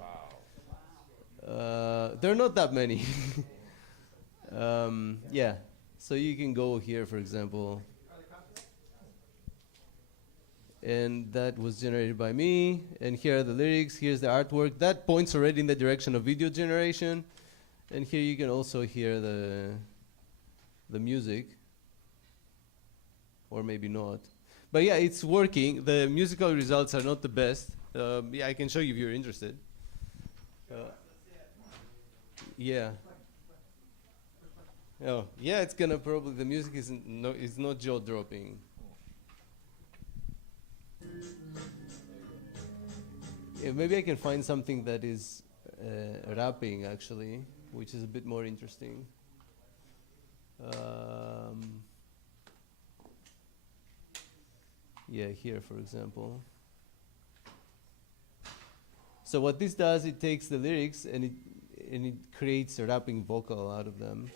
There are not that many. Yeah, so you can go here, for example. and that was generated by me. And here are the lyrics. Here's the artwork. That points already in the direction of video generation. And here you can also hear the music, or maybe not. But yeah, it's working. The musical results are not the best. Yeah, I can show you if you're interested. Yeah. Oh, yeah, it's gonna probably, the music is not jaw-dropping. Yeah, maybe I can find something that is rapping, actually, which is a bit more interesting. Yeah, here, for example. So what this does, it takes the lyrics and it creates a rapping vocal out of them.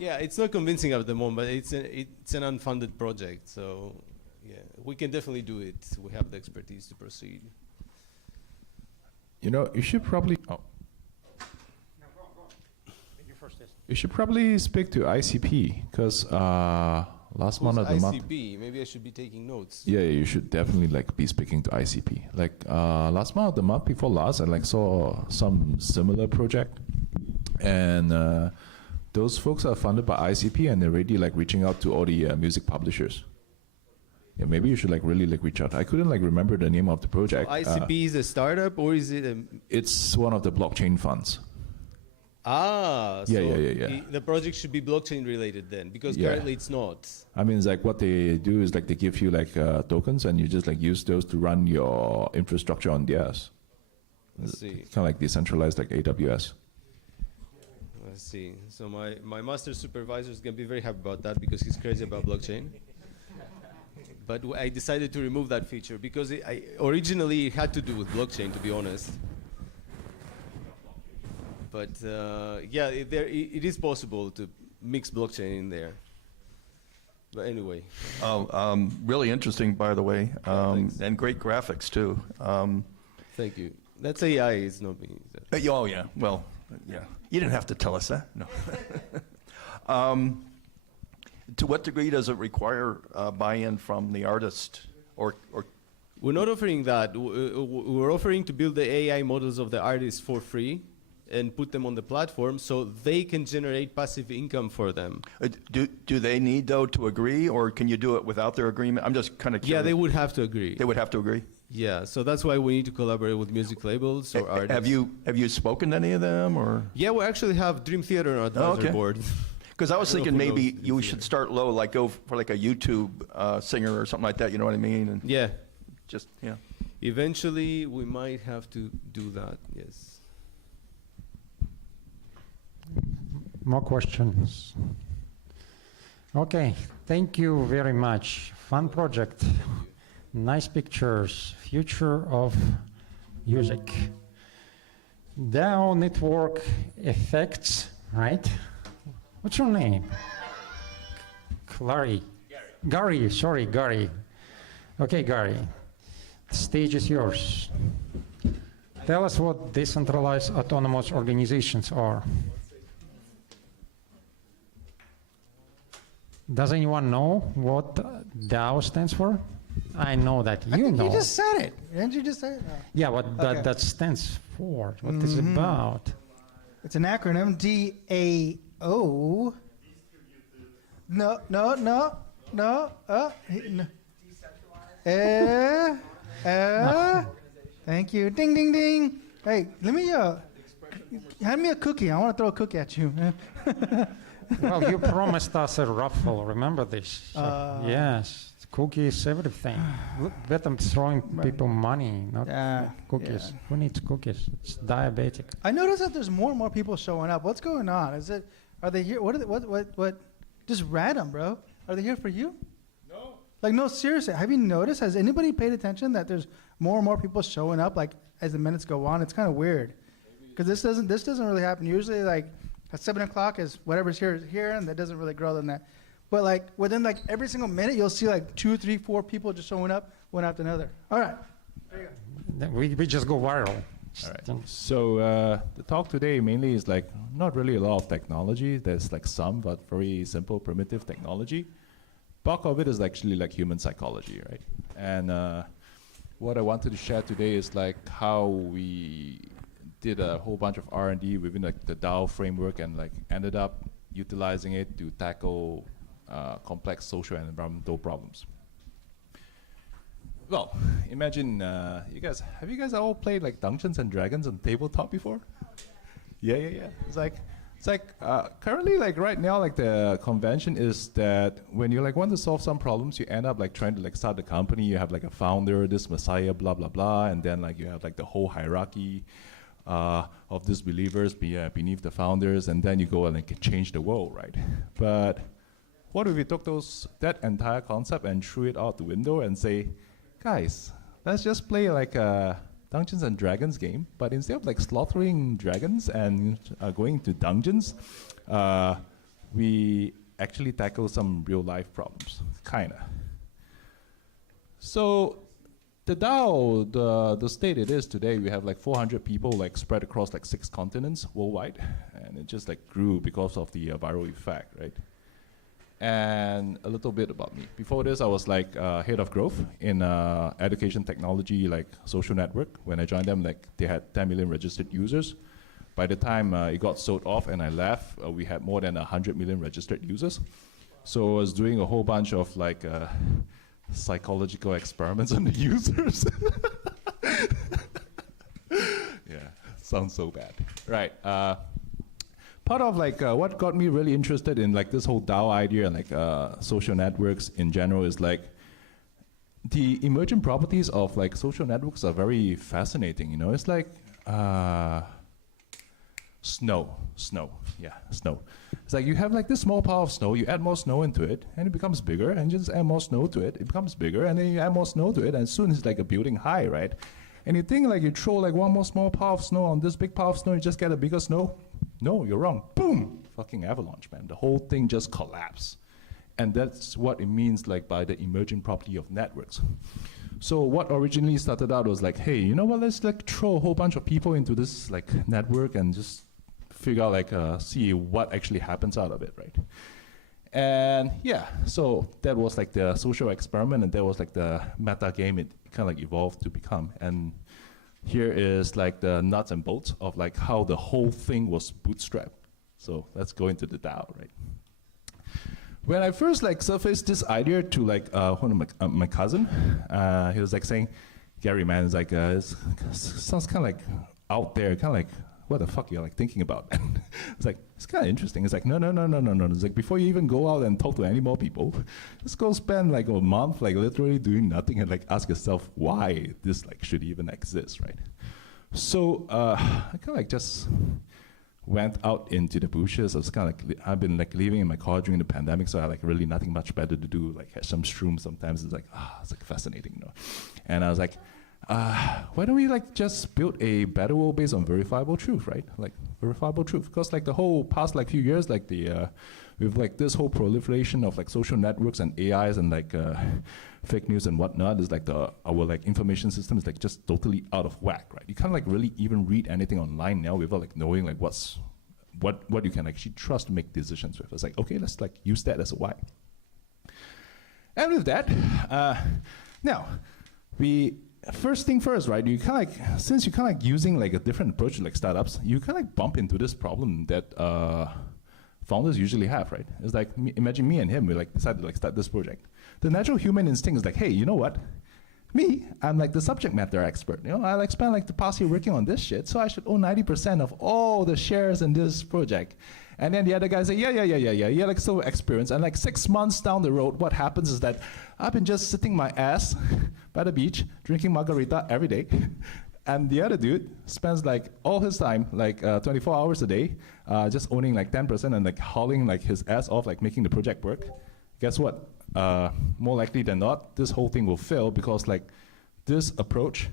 Yeah, it's not convincing at the moment, but it's an unfunded project, so yeah, we can definitely do it. We have the expertise to proceed. You know, you should probably. Oh. You should probably speak to ICP because last month of the month. ICP? Maybe I should be taking notes. Yeah, you should definitely like be speaking to ICP. Like last month, the month before last, I like saw some similar project, and those folks are funded by ICP, and they're already like reaching out to all the music publishers. Yeah, maybe you should like really like reach out. I couldn't like remember the name of the project. So ICP is a startup, or is it a? It's one of the blockchain funds. Ah, yeah, so yeah. The project should be blockchain related then, because Yeah. currently it's not. I mean, it's like what they do is like they give you like tokens, and you just like use those to run your infrastructure on theirs. Let's see. Kind of like decentralized, like AWS. Let's see. So my master supervisor is gonna be very happy about that because he's crazy about blockchain. But I decided to remove that feature because originally it had to do with blockchain, to be honest. But yeah, it is possible to mix blockchain in there. But anyway. Really interesting, by the way, and great graphics too. Thank you. That's AI, it's not me. Oh yeah, well, yeah. You didn't have to tell us that. No. To what degree does it require buy-in from the artist, or? We're not offering that. We're offering to build the AI models of the artists for free and put them on the platform so they can generate passive income for them. Do they need, though, to agree, or can you do it without their agreement? I'm just kind of curious. Yeah, they would have to agree. They would have to agree? Yeah, so that's why we need to collaborate with music labels or artists. Have you spoken to any of them, or? Yeah, we actually have Dream Theater on our advisory board. Because I was thinking maybe you should start low, like go for like a YouTube singer or something like that, you know what I mean? And yeah. Just, yeah. Eventually, we might have to do that, yes. More questions? Okay, thank you very much. Fun project. Nice pictures. Future of music. DAO network effects, right? What's your name? Gary. Gary, sorry, Gary. Okay, Gary. The stage is yours. Tell us what decentralized autonomous organizations are. Does anyone know what DAO stands for? I know that you know. You just said it. Didn't you just say it? No. Yeah, what that stands for. What is it about? It's an acronym, DAO. No. Thank you. Ding, ding, ding. Hey, let me, hand me a cookie. I want to throw a cookie at you. Well, you promised us a raffle. Remember this? So, yes, cookies, everything. Look, bet I'm throwing people money, not cookies. Yeah. Who needs cookies? It's diabetic. I noticed that there's more and more people showing up. What's going on? Are they here? What? Just random, bro. Are they here for you? No. Like, no, seriously. Have you noticed? Has anybody paid attention that there's more and more people showing up? Like, as the minutes go on, it's kind of weird. Because this doesn't really happen. Usually, like, at 7 o'clock is whatever's here is here, and that doesn't really grow than that. But like within like every single minute, you'll see like 2, 3, 4 people just showing up. one after another. All right. We just go viral. All right. So the talk today mainly is like not really a lot of technology. There's like some, but very simple, primitive technology. Bulk of it is actually like human psychology, right? And what I wanted to share today is like how we did a whole bunch of R&D within like the DAO framework and like ended up utilizing it to tackle complex social and environmental problems. Well, imagine have you guys all played like Dungeons and Dragons on tabletop before? Yeah. It's like currently like right now like the convention is that when you like want to solve some problems, you end up like trying to like start the company. You have like a founder, this messiah, blah blah blah, and then like you have like the whole hierarchy of these believers beneath the founders, and then you go and like change the world, right? But what if we took that entire concept and threw it out the window and say, guys, let's just play like a Dungeons and Dragons game, but instead of like slaughtering dragons and going to dungeons, we actually tackle some real life problems, kinda. So the DAO, the state it is today, we have like 400 people like spread across like 6 continents worldwide, and it just like grew because of the viral effect, right? And a little bit about me. Before this, I was like head of growth in education technology, like social network. When I joined them, like they had 10 million registered users. By the time it got sold off and I left, we had more than 100 million registered users. So I was doing a whole bunch of like psychological experiments on the users. Yeah, sounds so bad. Right. Part of like what got me really interested in like this whole DAO idea and like social networks in general is like the emergent properties of like social networks are very fascinating. You know, it's like snow. It's like you have like this small pile of snow, you add more snow into it, and it becomes bigger, and you just add more snow to it, it becomes bigger, and then you add more snow to it, and soon it's like a building high, right? And you think like you throw like one more small pile of snow on this big pile of snow, you just get a bigger snow. No, you're wrong. Boom! Fucking avalanche, man. The whole thing just collapsed. And that's what it means like by the emergent property of networks. So what originally started out was like, hey, you know what, let's like throw a whole bunch of people into this like network and just figure out like, see what actually happens out of it, right? And yeah, so that was like the social experiment, and that was like the meta game it kind of like evolved to become. And here is like the nuts and bolts of like how the whole thing was bootstrapped. So let's go into the DAO, right? When I first like surfaced this idea to like one of my cousin, he was like saying, Gary, man, it's like it sounds kind of like out there, kind of like what the fuck you're like thinking about. It's like, it's kind of interesting. It's like, no. It's like before you even go out and talk to any more people, just go spend like a month like literally doing nothing and like ask yourself why this like should even exist, right? So I kind of like just went out into the bushes. I was kind of like, I've been like living in my car during the pandemic, so I like really nothing much better to do. Like had some shrooms sometimes. It's like, it's like fascinating, you know. And I was like, why don't we like just build a better world based on verifiable truth, right? Like verifiable truth, because like the whole past like few years, like the with like this whole proliferation of like social networks and AIs and like fake news and whatnot, is like our like information system is like just totally out of whack, right? You can't like really even read anything online now without like knowing like what you can actually trust to make decisions with. It's like, okay, let's like use that as a why. And with that, now first thing first, right? You kind of like, since you're kind of like using like a different approach to like startups, you kind of like bump into this problem that founders usually have, right? It's like, imagine me and him, we like decided to like start this project. The natural human instinct is like, hey, you know what? I'm like the subject matter expert. You know, I like spent like the past year working on this shit, so I should own 90% of all the shares in this project. And then the other guys say, yeah, you're like so experienced. And like 6 months down the road, what happens is that I've been just sitting my ass by the beach, drinking margarita every day. And the other dude spends like all his time, like 24 hours a day, just owning like 10% and like hauling like his ass off, like making the project work. Guess what? More likely than not, this whole thing will fail because like this approach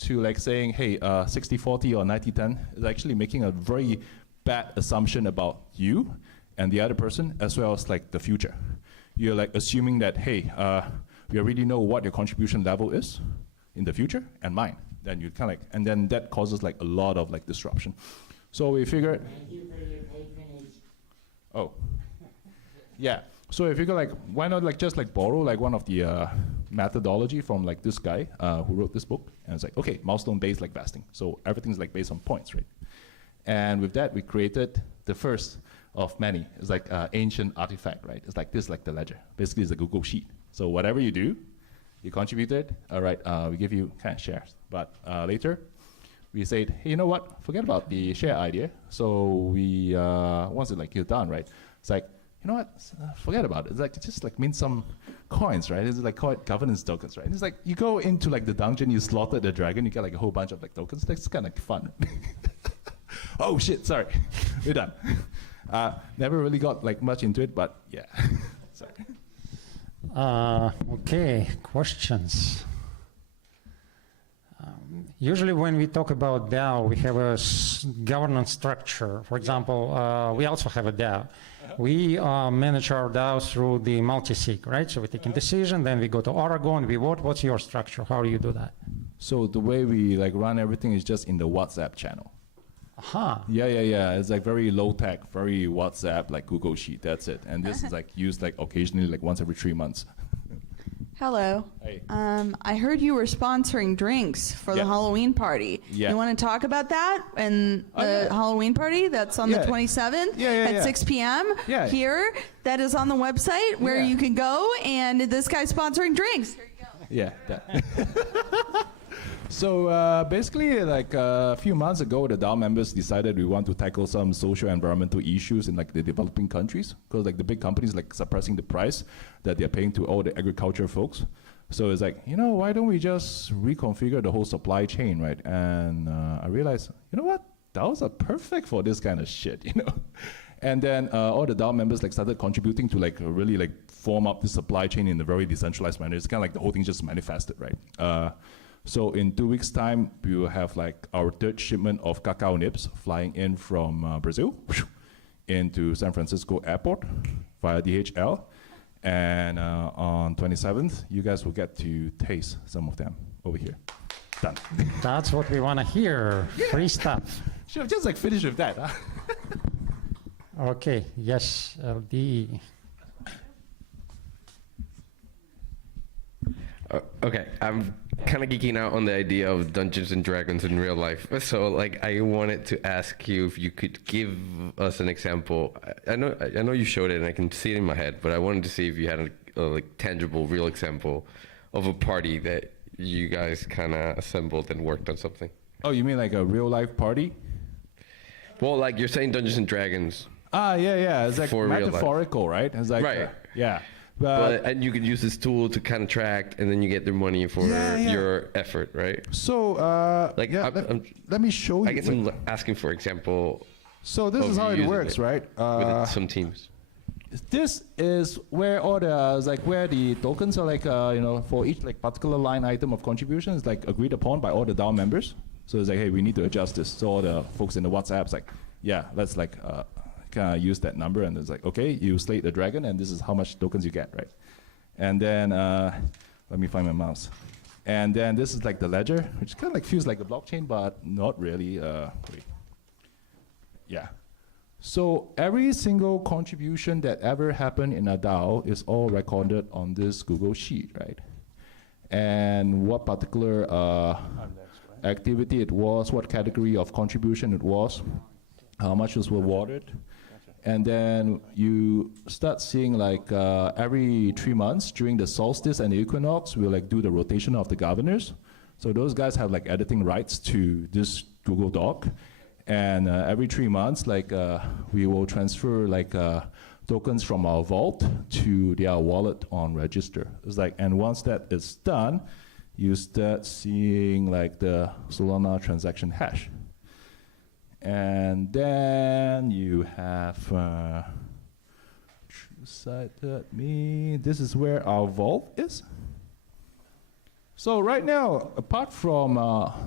to like saying, hey, 60-40 or 90-10 is actually making a very bad assumption about you and the other person as well as like the future. You're like assuming that, hey, we already know what your contribution level is in the future and mine. Then you kind of like, and then that causes like a lot of like disruption. So we figured. Thank you for your patronage. Oh, yeah. So we figured like, why not like just like borrow like one of the methodology from like this guy who wrote this book, and it's like, okay, milestone based like vesting. So everything's like based on points, right? And with that, we created the first of many. It's like ancient artifact, right? It's like this, like the ledger. Basically, it's a Google sheet. So whatever you do, you contributed, all right, we give you kind of shares. But later, we said, hey, you know what? Forget about the share idea. So we, once you're done, right? It's like, you know what? Forget about it. It's like, just like mint some coins, right? It's like called governance tokens, right? It's like you go into like the dungeon, you slaughter the dragon, you get like a whole bunch of like tokens. That's kind of fun. Oh shit, sorry. We're done. Never really got like much into it, but yeah. Sorry. Okay, questions. Usually when we talk about DAO, we have a governance structure. For example, we also have a DAO. We manage our DAO through the multi-sig, right? So we take a decision, then we go to Aragon, we vote. What's your structure? How do you do that? So the way we like run everything is just in the WhatsApp channel. Aha. Yeah. It's like very low tech, very WhatsApp, like Google Sheet. That's it. And this is like used like occasionally, like once every 3 months. Hello. Hey. I heard you were sponsoring drinks for the Yeah. Halloween party. Yeah. You want to talk about that and the Halloween party that's on the Yeah. 27th at Yeah. 6 p.m. Yeah. here? That is on the website where Yeah. you can go, and this guy's sponsoring drinks. Here you go. Yeah. So basically, like a few months ago, the DAO members decided we want to tackle some social environmental issues in like the developing countries, because like the big companies like suppressing the price that they're paying to all the agriculture folks. So it's like, you know, why don't we just reconfigure the whole supply chain, right? And I realized, you know what, DAOs are perfect for this kind of shit, you know. And then all the DAO members like started contributing to like really like form up the supply chain in a very decentralized manner. It's kind of like the whole thing just manifested, right? So in 2 weeks' time, we will have like our third shipment of cacao nibs flying in from Brazil into San Francisco Airport via DHL. And on 27th, you guys will get to taste some of them over here. Done. That's what we want to hear. Free stuff. Should have just like finished with that, huh? Okay, yes, LD. Okay, I'm kind of geeking out on the idea of Dungeons and Dragons in real life. So, like, I wanted to ask you if you could give us an example. I know you showed it, and I can see it in my head. But I wanted to see if you had a like tangible, real example of a party that you guys kind of assembled and worked on something. Oh, you mean like a real life party? Well, like you're saying Dungeons and Dragons. Yeah. It's like for real life. metaphorical, right? It's like right. Yeah. And you can use this tool to kind of track, and then you get their money for your effort, right? So, let me show you. I guess I'm asking for example. So this is how it works, right? With some teams. This is where all the where the tokens are for each like particular line item of contribution is like agreed upon by all the DAO members. So it's like, hey, we need to adjust this. So all the folks in the WhatsApp's like, yeah, let's like kind of use that number, and it's like, okay, you slate the dragon, and this is how much tokens you get, right? And then let me find my mouse. And then this is like the ledger, which kind of like feels like a blockchain, but not really. Wait. Yeah. So every single contribution that ever happened in a DAO is all recorded on this Google Sheet, right? And what particular activity it was, what category of contribution it was, how much was rewarded. And then you start seeing like every 3 months during the solstice and the equinox, we'll like do the rotation of the governors. So those guys have like editing rights to this Google Doc. And every 3 months, like we will transfer like tokens from our vault to their wallet on Register. It's like, and once that is done, you start seeing like the Solana transaction hash. And then you have this is where our vault is. So right now, apart from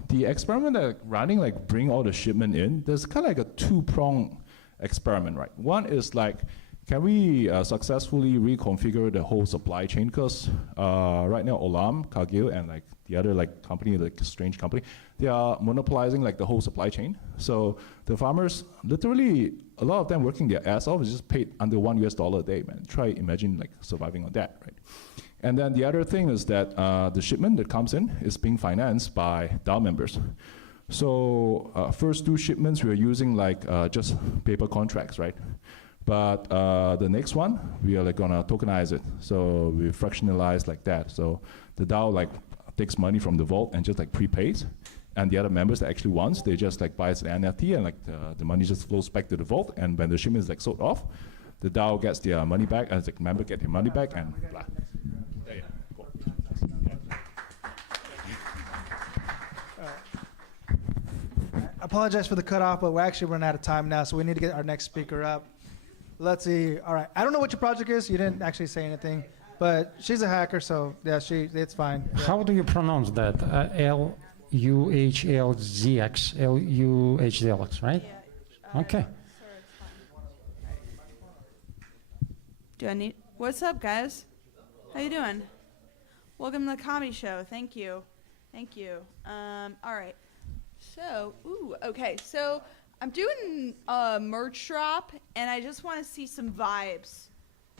the experiment that running, like bring all the shipment in, there's kind of like a two-pronged experiment, right? One is like, can we successfully reconfigure the whole supply chain? Because right now, Olam, Cargill, and like the other like company, like strange company, they are monopolizing like the whole supply chain. So the farmers, literally, a lot of them working their ass off is just paid under $1 a day, man. Try imagine like surviving on that, right? And then the other thing is that the shipment that comes in is being financed by DAO members. So first 2 shipments, we are using like just paper contracts, right? But the next one, we are like gonna tokenize it. So we fractionalize like that. So the DAO like takes money from the vault and just like prepays. And the other members that actually wants, they just like buys an NFT and like the money just flows back to the vault. And when the shipment is like sold off, the DAO gets their money back, and the member get their money back, and blah. Yeah, cool. I apologize for the cutoff, but we're actually running out of time now, so we need to get our next speaker up. Let's see. All right. I don't know what your project is. You didn't actually say anything, but she's a hacker, so yeah, it's fine. Yeah. How do you pronounce that? LUHLZX, LUHLX, right? Yeah, okay. Do I need? What's up, guys? How you doing? Welcome to the comedy show. Thank you. Thank you. All right. So, okay. So I'm doing a merch drop, and I just want to see some vibes.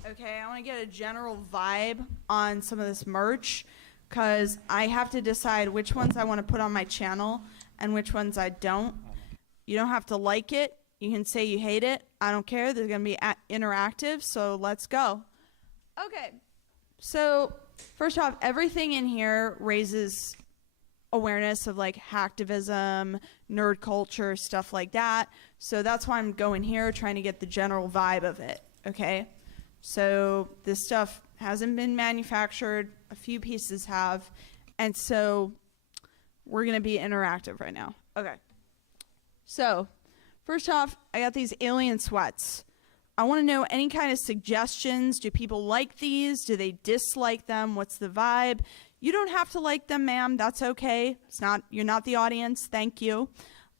Okay, I want to get a general vibe on some of this merch, because I have to decide which ones I want to put on my channel and which ones I don't. You don't have to like it. You can say you hate it. I don't care. They're going to be interactive, so let's go. Okay, so first off, everything in here raises awareness of like hacktivism, nerd culture, stuff like that. So that's why I'm going here, trying to get the general vibe of it, okay? So this stuff hasn't been manufactured. A few pieces have. And so we're going to be interactive right now. Okay. So first off, I got these alien sweats. I want to know any kind of suggestions. Do people like these? Do they dislike them? What's the vibe? You don't have to like them, ma'am. That's okay. You're not the audience. Thank you.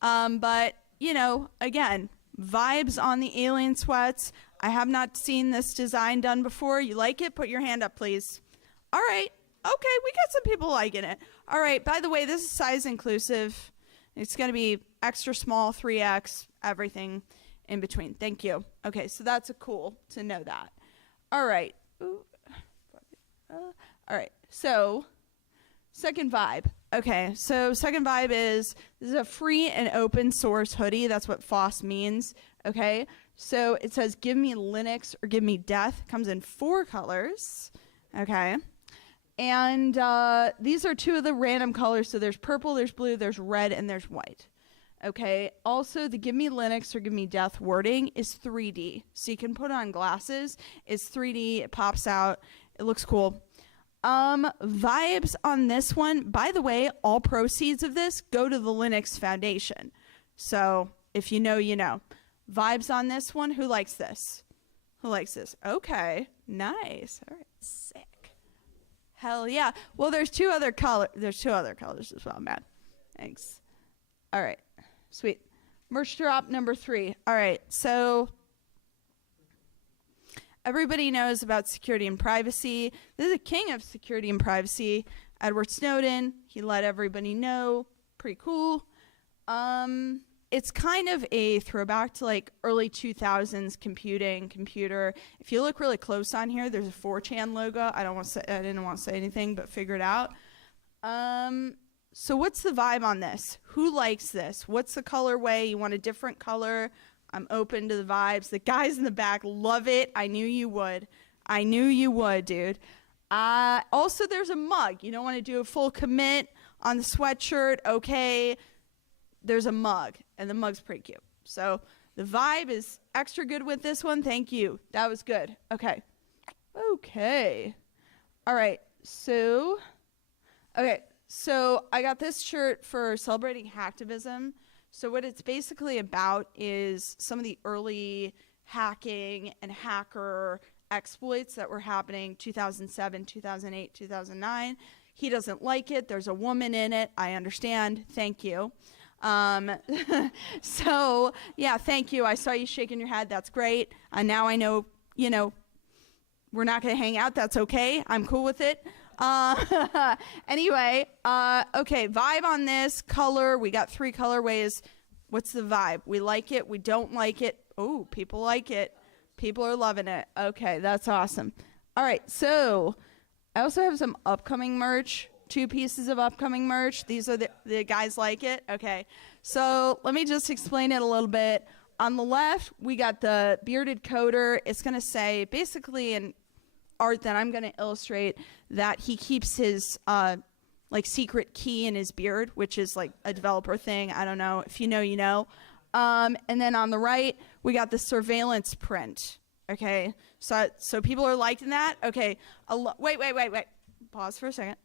But, you know, again, vibes on the alien sweats. I have not seen this design done before. You like it? Put your hand up, please. All right. Okay, we got some people liking it. All right, by the way, this is size inclusive. It's going to be extra small, 3X, everything in between. Thank you. Okay, so that's cool to know that. All right. All right, so second vibe. Okay, so second vibe is, this is a free and open source hoodie. That's what FOSS means, okay? So it says, give me Linux or give me death. Comes in 4 colors, okay? And these are 2 of the random colors. So there's purple, there's blue, there's red, and there's white, okay? Also, the give me Linux or give me death wording is 3D. So you can put on glasses. It's 3D, it pops out, it looks cool. Vibes on this one, by the way, all proceeds of this go to the Linux Foundation. So if you know, you know. Vibes on this one, who likes this? Who likes this? Okay, nice. All right, sick. Hell yeah. Well, there's 2 other colors as well, man. Thanks. All right, sweet. Merch drop number 3. All right, so everybody knows about security and privacy. This is a king of security and privacy, Edward Snowden. He let everybody know. Pretty cool. It's kind of a throwback to like early 2000s computer. If you look really close on here, there's a 4chan logo. I didn't want to say anything, but figure it out. So what's the vibe on this? Who likes this? What's the colorway? You want a different color? I'm open to the vibes. The guys in the back love it. I knew you would. I knew you would, dude. Also, there's a mug. You don't want to do a full commit on the sweatshirt. Okay. There's a mug, and the mug's pretty cute. So the vibe is extra good with this one. Thank you. That was good. Okay. All right. So I got this shirt for celebrating hacktivism. So what it's basically about is some of the early hacking and hacker exploits that were happening 2007, 2008, 2009. He doesn't like it. There's a woman in it. I understand. Thank you. So yeah, thank you. I saw you shaking your head. That's great. Now I know you know, we're not going to hang out. That's okay. I'm cool with it. Anyway, okay, vibe on this, color. We got 3 colorways. What's the vibe? We like it. We don't like it. Oh, people like it. People are loving it. Okay, that's awesome. All right, so I also have some upcoming merch. 2 pieces of upcoming merch. These are the guys like it. Okay, so let me just explain it a little bit. On the left, we got the bearded coder. It's going to say basically in art that I'm going to illustrate that he keeps his like secret key in his beard, which is like a developer thing. I don't know. If you know, you know. And then on the right, we got the surveillance print. Okay, so people are liking that. Okay, wait. Pause for a second.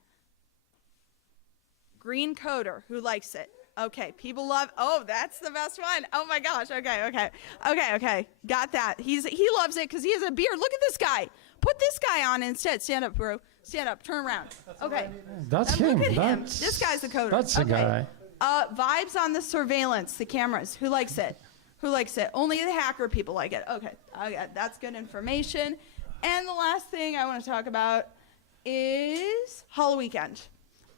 Green coder, who likes it? Okay, people love. Oh, that's the best one. Oh my gosh. Okay. Got that. He loves it because he has a beard. Look at this guy. Put this guy on instead. Stand up, bro. Stand up. Turn around. Okay. That's him. Look at him. That's, This guy's the coder. That's the guy. Vibes on the surveillance, the cameras. Who likes it? Who likes it? Only the hacker people like it. Okay. That's good information. And the last thing I want to talk about is Hollow Weekend.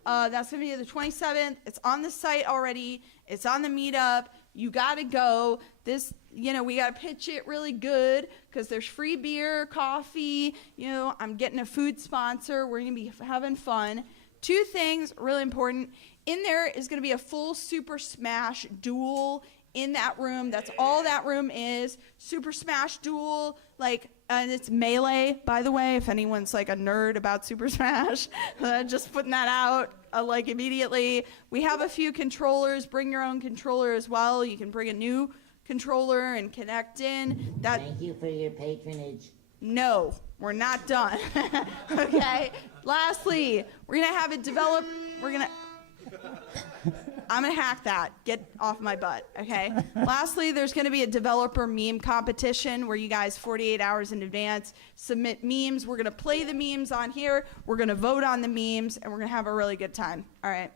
That's going to be the 27th. It's on the site already. It's on the meetup. You got to go. This, you know, we got to pitch it really good because there's free beer, coffee. You know, I'm getting a food sponsor. We're going to be having fun. 2 things really important. In there is going to be a full Super Smash duel in that room. That's all that room is. Super Smash duel, like, and it's Melee, by the way, if anyone's like a nerd about Super Smash. Just putting that out like immediately. We have a few controllers. Bring your own controller as well. You can bring a new controller and connect in. Thank you for your patronage. No, we're not done. Okay. Lastly, we're gonna have it develop. I'm gonna hack that. Get off my butt, okay? Lastly, there's gonna be a developer meme competition where you guys 48 hours in advance submit memes. We're gonna play the memes on here. We're gonna vote on the memes, and we're gonna have a really good time. All right,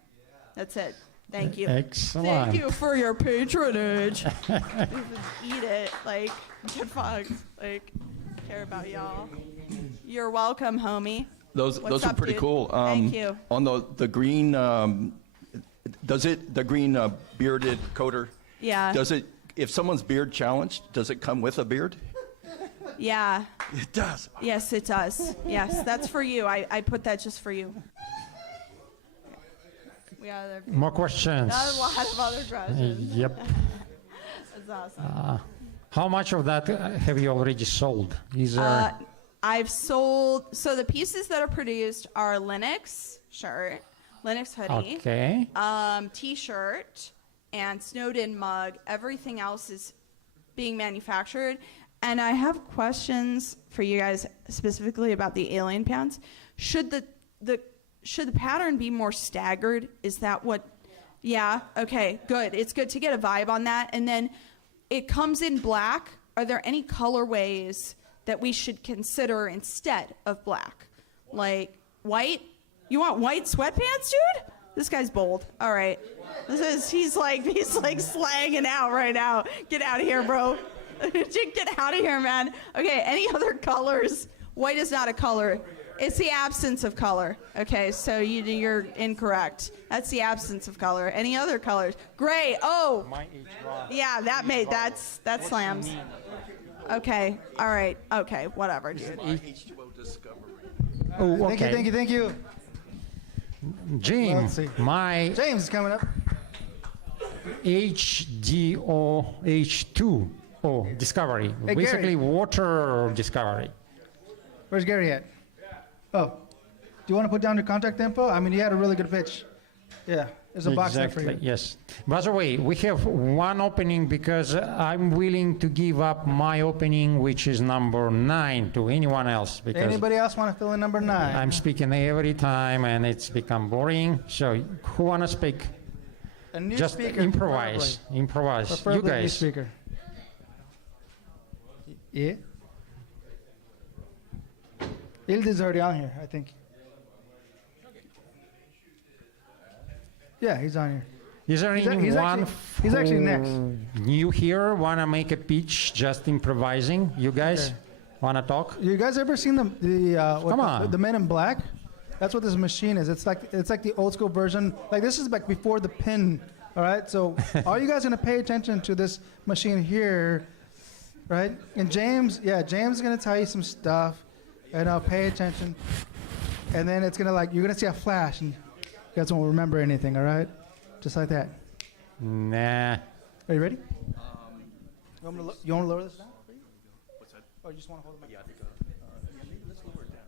that's it. Thank you. Excellent. Thank you for your patronage. Eat it, like, get fucked, like, care about y'all. You're welcome, homie. Those What's are up, pretty dude? cool. Thank you. On the green, the green bearded coder? Yeah. Does it, if someone's beard challenged, does it come with a beard? Yeah. It does. Yes, it does. Yes, that's for you. I put that just for you. We got other More questions? Not a lot of other questions. Yep. That's awesome. How much of that have you already sold? Is there... I've sold, so the pieces that are produced are Linux shirt, Linux hoodie, Okay. T-shirt, and Snowden mug. Everything else is being manufactured. And I have questions for you guys specifically about the alien pants. Should the pattern be more staggered? Is that what? Yeah. Okay. Good. It's good to get a vibe on that. And then it comes in black. Are there any colorways that we should consider instead of black? Like white? You want white sweatpants, dude? This guy's bold. All right. He's like slanging out right now. Get out of here, bro. Get out of here, man. Okay, any other colors? White is not a color. It's the absence of color. Okay, so you're incorrect. That's the absence of color. Any other colors? Gray. Oh. Yeah, that slams. Okay. All right. Okay. Whatever, dude. Oh, okay. Thank you. Jim, Let's see. my James is coming up. H2O discovery. Hey, Basically, Gary. water discovery. Where's Gary at? Oh, do you want to put down your contact info? I mean, you had a really good pitch. Yeah, there's a box there for you. Yes. By the way, we have one opening because I'm willing to give up my opening, which is number 9, to anyone else. Because Anybody else want to fill in number 9? I'm speaking every time, and it's become boring. So, who want to speak? A new Just speaker, improvise. Improvise. Preferably You a new guys. speaker. Yeah. Ildi's already on here, I think. Yeah, he's on here. Is there He's a- anyone he's actually next. new here want to make a pitch, just improvising? You guys? Wanna talk? You guys ever seen Come on. the Men in Black? That's what this machine is. It's like the old school version. Like this is like before the pin. All right. So are you guys gonna pay attention to this machine here, right? And James is gonna tell you some stuff, and pay attention. And then it's gonna you're gonna see a flash, and you guys won't remember anything. All right, just like that. Nah. Are you ready? You want to lower this down? What's that? Or you just want to hold the mic? Yeah, I think. Let's lower it down.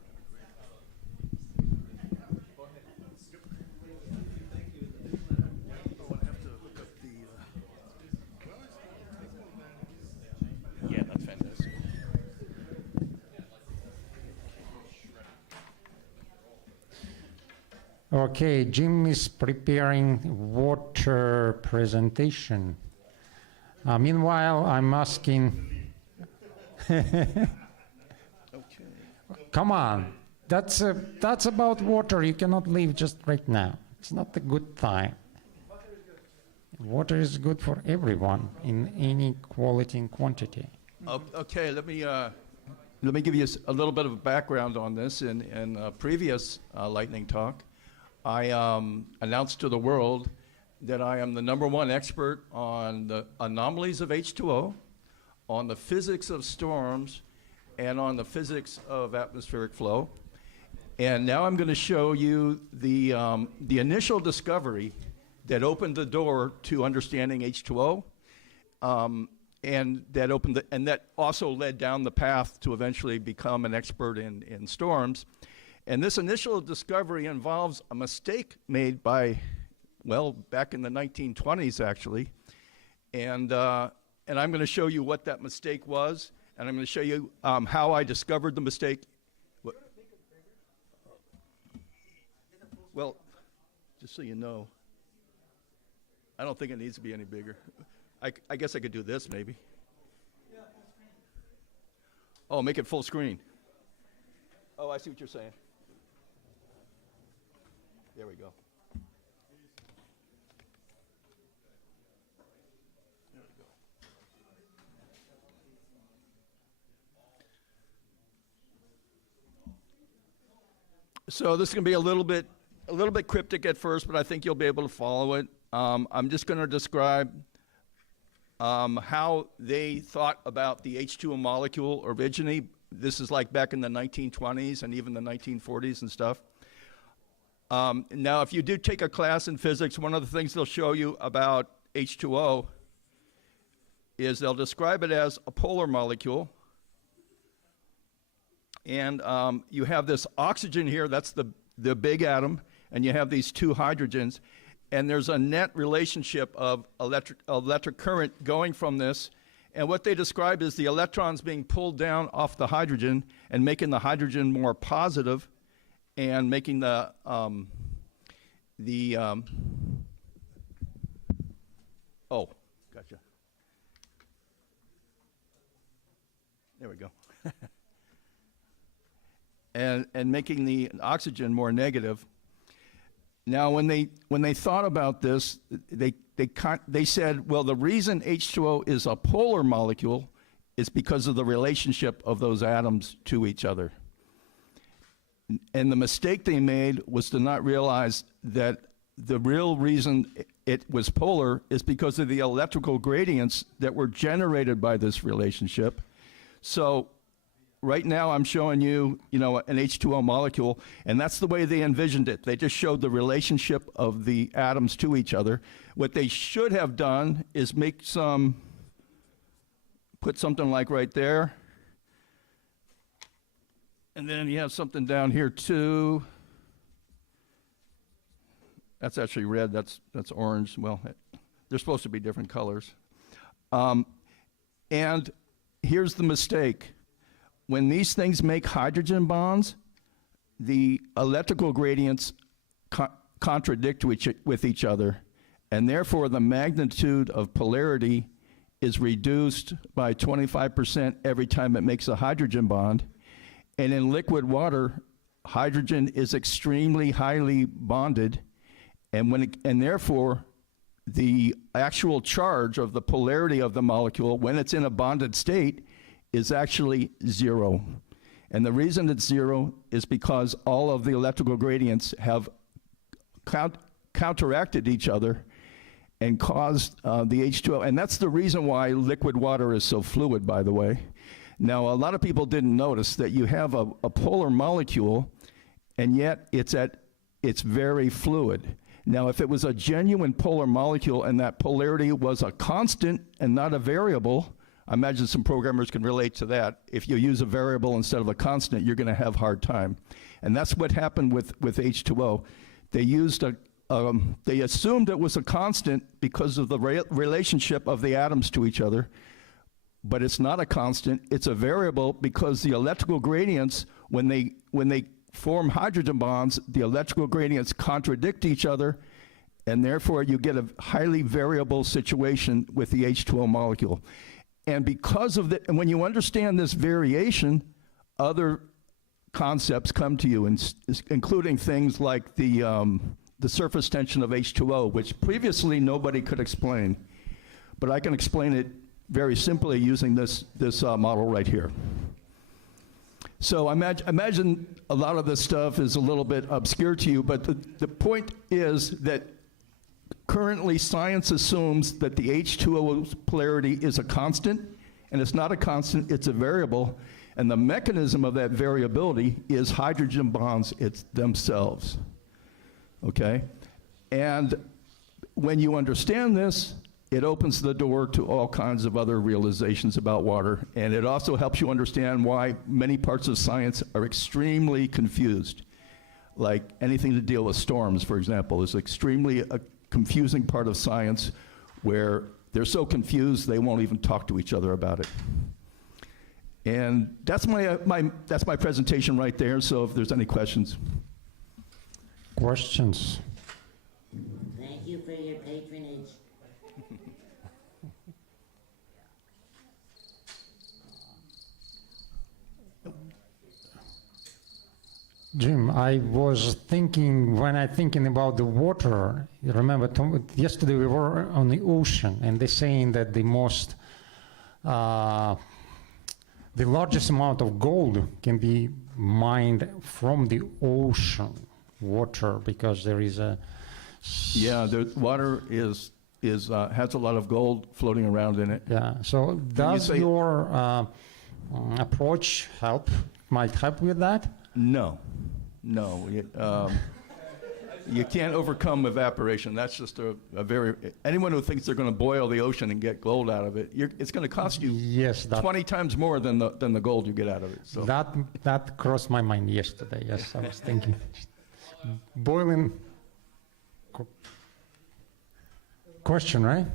Yeah, that's fantastic. Okay, Jim is preparing water presentation. Meanwhile, I'm asking. Come on, that's about water. You cannot leave just right now. It's not a good time. Water is good for everyone in any quality and quantity. Okay, let me give you a little bit of a background on this. In a previous lightning talk, I announced to the world that I am the #1 expert on the anomalies of H2O, on the physics of storms, and on the physics of atmospheric flow. And now I'm going to show you the initial discovery that opened the door to understanding H2O, and that also led down the path to eventually become an expert in storms. And this initial discovery involves a mistake made by, back in the 1920s, actually. And I'm going to show you what that mistake was, and I'm going to show you how I discovered the mistake. Well, just so you know, I don't think it needs to be any bigger. I guess I could do this, maybe. Oh, make it full screen. Oh, I see what you're saying. There we go. There we go. So this is going to be a little bit cryptic at first, but I think you'll be able to follow it. I'm just going to describe how they thought about the H2O molecule originally. This is like back in the 1920s and even the 1940s and stuff. Now, if you do take a class in physics, one of the things they'll show you about H2O is they'll describe it as a polar molecule. And you have this oxygen here, that's the big atom, and you have these two hydrogens. And there's a net relationship of electric current going from this. And what they describe is the electrons being pulled down off the hydrogen and making the hydrogen more positive and making oh, gotcha. There we go. and making the oxygen more negative. Now, when they thought about this, they said, well, the reason H2O is a polar molecule is because of the relationship of those atoms to each other. And the mistake they made was to not realize that the real reason it was polar is because of the electrical gradients that were generated by this relationship. So right now I'm showing you, an H2O molecule, and that's the way they envisioned it. They just showed the relationship of the atoms to each other. What they should have done is put something like right there. And then you have something down here too. That's actually red, that's orange. Well, they're supposed to be different colors. And here's the mistake. When these things make hydrogen bonds, the electrical gradients contradict with each other, and therefore the magnitude of polarity is reduced by 25% every time it makes a hydrogen bond. And in liquid water, hydrogen is extremely highly bonded, and therefore the actual charge of the polarity of the molecule when it's in a bonded state is actually 0. And the reason it's 0 is because all of the electrical gradients have counteracted each other and caused the H2O. And that's the reason why liquid water is so fluid, by the way. Now, a lot of people didn't notice that you have a polar molecule, and yet it's very fluid. Now, if it was a genuine polar molecule and that polarity was a constant and not a variable, I imagine some programmers can relate to that. If you use a variable instead of a constant, you're going to have a hard time. And that's what happened with H2O. They used they assumed it was a constant because of the relationship of the atoms to each other, but it's not a constant. It's a variable because the electrical gradients, when they form hydrogen bonds, the electrical gradients contradict each other, and therefore you get a highly variable situation with the H2O molecule. And because of and when you understand this variation, other concepts come to you, including things like the surface tension of H2O, which previously nobody could explain. But I can explain it very simply using this model right here. So imagine a lot of this stuff is a little bit obscure to you, but the point is that currently science assumes that the H2O polarity is a constant, and it's not a constant, it's a variable, and the mechanism of that variability is hydrogen bonds themselves, okay? And when you understand this, it opens the door to all kinds of other realizations about water, and it also helps you understand why many parts of science are extremely confused. Like anything to deal with storms, for example, is extremely a confusing part of science where they're so confused they won't even talk to each other about it. And that's my presentation right there, so if there's any questions. Questions? Thank you for your patronage. Jim, I was thinking, when I'm thinking about the water, you remember yesterday we were on the ocean, and they're saying that the largest amount of gold can be mined from the ocean water because there is a... Yeah, the water has a lot of gold floating around in it. Yeah, so does your approach might help with that? No. You can't overcome evaporation. That's just anyone who thinks they're going to boil the ocean and get gold out of it, it's going to cost you 20 times more than the gold you get out of it. So. That crossed my mind yesterday, yes, I was thinking. Boiling question, right?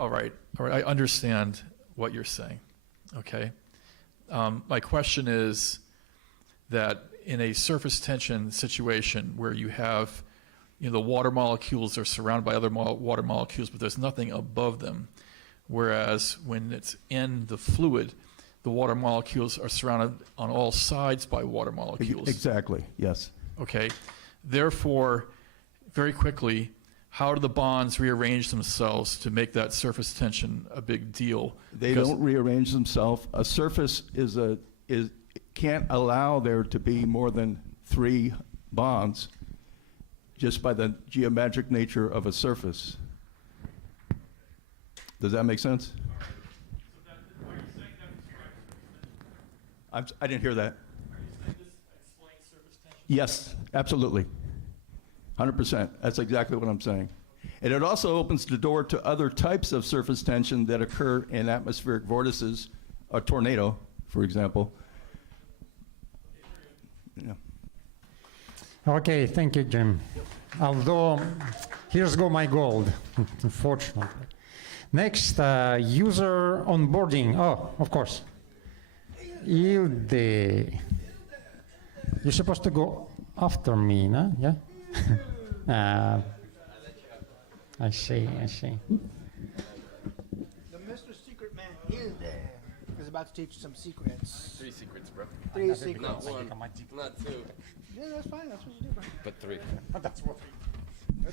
All right, I understand what you're saying, okay? My question is that in a surface tension situation where you have, the water molecules are surrounded by other water molecules, but there's nothing above them, whereas when it's in the fluid, the water molecules are surrounded on all sides by water molecules. Exactly, yes. Okay, therefore, very quickly, how do the bonds rearrange themselves to make that surface tension a big deal? They don't rearrange themselves. A surface can't allow there to be more than 3 bonds just by the geometric nature of a surface. Does that make sense? I didn't hear that. Yes, absolutely. 100%. That's exactly what I'm saying. And it also opens the door to other types of surface tension that occur in atmospheric vortices, a tornado, for example. Yeah. Okay, thank you, Jim. Although, here's go my gold, unfortunately. Next, user onboarding. Oh, of course. Ilde. You're supposed to go after me, no? Yeah? I see. The Mr. Secret Man is there. Because is about to teach you some secrets. 3 secrets, bro. 3 secrets. Not 1, not 2, Yeah, that's fine. That's what you do, bro. but 3. That's what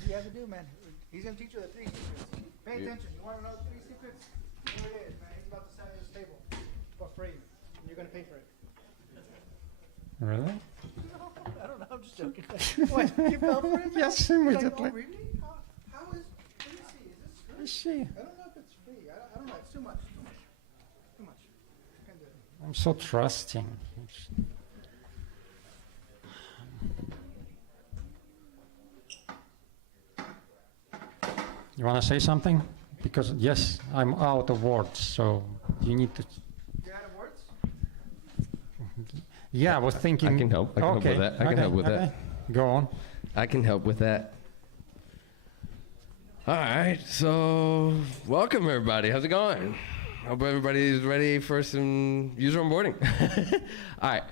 you have to do, man. He's gonna teach you the 3 secrets. Pay attention. You want to know the 3 secrets? Here it is, man. He's about to sell you this table for free. You're gonna pay for it. Really? I don't know. I'm just joking. What? You fell for it? Yes, He's like, immediately. oh, really? How is? Let me see. Is this free? Let's see. I don't know if it's free. I don't know. It's too much. Too much. Can't do it. I'm so trusting. You want to say something? Because yes, I'm out of words, so you need to. You're out of words? Yeah, I was thinking. I can help. I can help with that. I can help with that. Go on. I can help with that. All right, so welcome everybody. How's it going? Hope everybody's ready for some user onboarding. All right.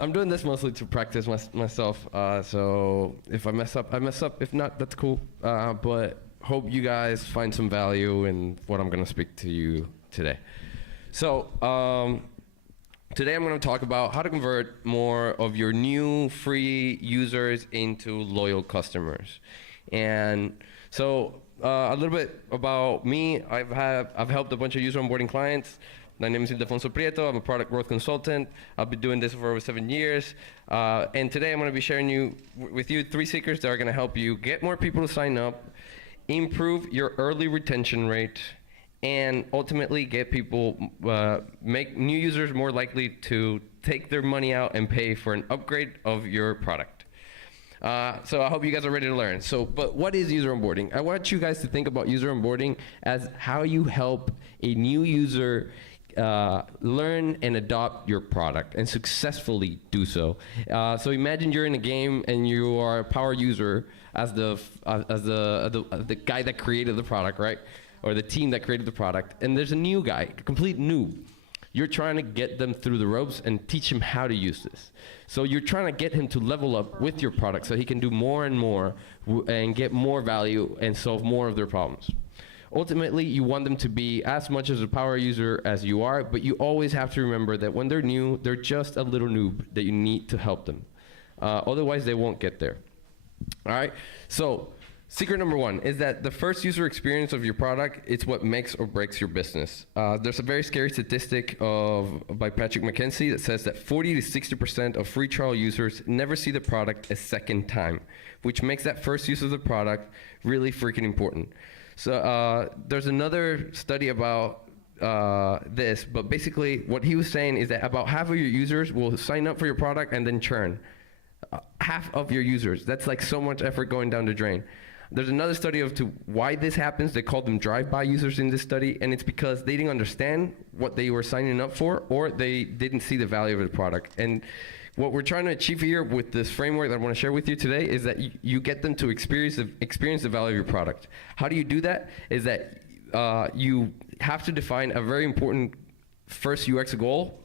I'm doing this mostly to practice myself. So if I mess up, I mess up. If not, that's cool. But hope you guys find some value in what I'm going to speak to you today. So today I'm going to talk about how to convert more of your new free users into loyal customers. And so a little bit about me. I've helped a bunch of user onboarding clients. My name is Ildefonso Prieto. I'm a product growth consultant. I've been doing this for over 7 years. And today I'm going to be sharing with you 3 secrets that are going to help you get more people to sign up, improve your early retention rate, and ultimately get people, make new users more likely to take their money out and pay for an upgrade of your product. So I hope you guys are ready to learn. But what is user onboarding? I want you guys to think about user onboarding as how you help a new user learn and adopt your product and successfully do so. So imagine you're in a game and you are a power user as the guy that created the product, right? Or the team that created the product. And there's a new guy, a complete noob. You're trying to get them through the ropes and teach him how to use this. So you're trying to get him to level up with your product so he can do more and more and get more value and solve more of their problems. Ultimately, you want them to be as much as a power user as you are, but you always have to remember that when they're new, they're just a little noob that you need to help them. Otherwise, they won't get there. All right? So secret number 1 is that the first user experience of your product is what makes or breaks your business. There's a very scary statistic by Patrick McKenzie that says that 40 to 60% of free trial users never see the product a second time, which makes that first use of the product really freaking important. So there's another study about this, but basically what he was saying is that about half of your users will sign up for your product and then churn. Half of your users. That's like so much effort going down the drain. There's another study of why this happens. They called them drive-by users in this study, and it's because they didn't understand what they were signing up for, or they didn't see the value of the product. And what we're trying to achieve here with this framework that I want to share with you today is that you get them to experience the value of your product. How do you do that? Is that you have to define a very important first UX goal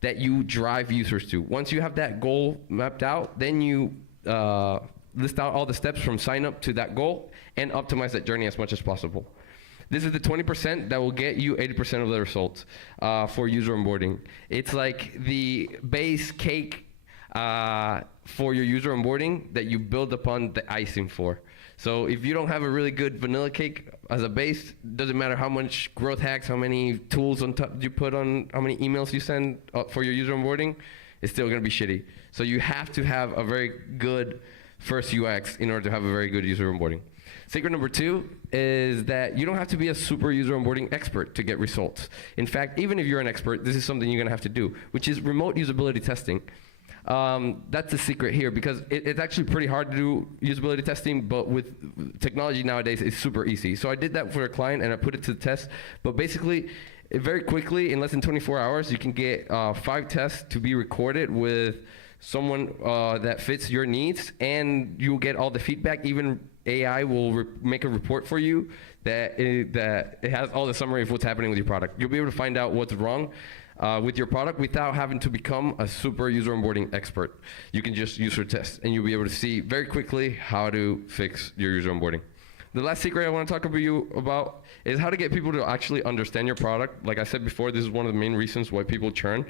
that you drive users to. Once you have that goal mapped out, then you list out all the steps from sign up to that goal and optimize that journey as much as possible. This is the 20% that will get you 80% of the results for user onboarding. It's like the base cake for your user onboarding that you build upon the icing for. So if you don't have a really good vanilla cake as a base, doesn't matter how much growth hacks, how many tools on top you put on, how many emails you send for your user onboarding, it's still gonna be shitty. So you have to have a very good first UX in order to have a very good user onboarding. Secret number 2 is that you don't have to be a super user onboarding expert to get results. In fact, even if you're an expert, this is something you're gonna have to do, which is remote usability testing. That's the secret here, because it's actually pretty hard to do usability testing, but with technology nowadays, it's super easy. So I did that for a client and I put it to the test, but basically, very quickly, in less than 24 hours, you can get 5 tests to be recorded with someone that fits your needs, and you'll get all the feedback. Even AI will make a report for you that it has all the summary of what's happening with your product. You'll be able to find out what's wrong with your product without having to become a super user onboarding expert. You can just user test, and you'll be able to see very quickly how to fix your user onboarding. The last secret I want to talk to you about is how to get people to actually understand your product. Like I said before, this is one of the main reasons why people churn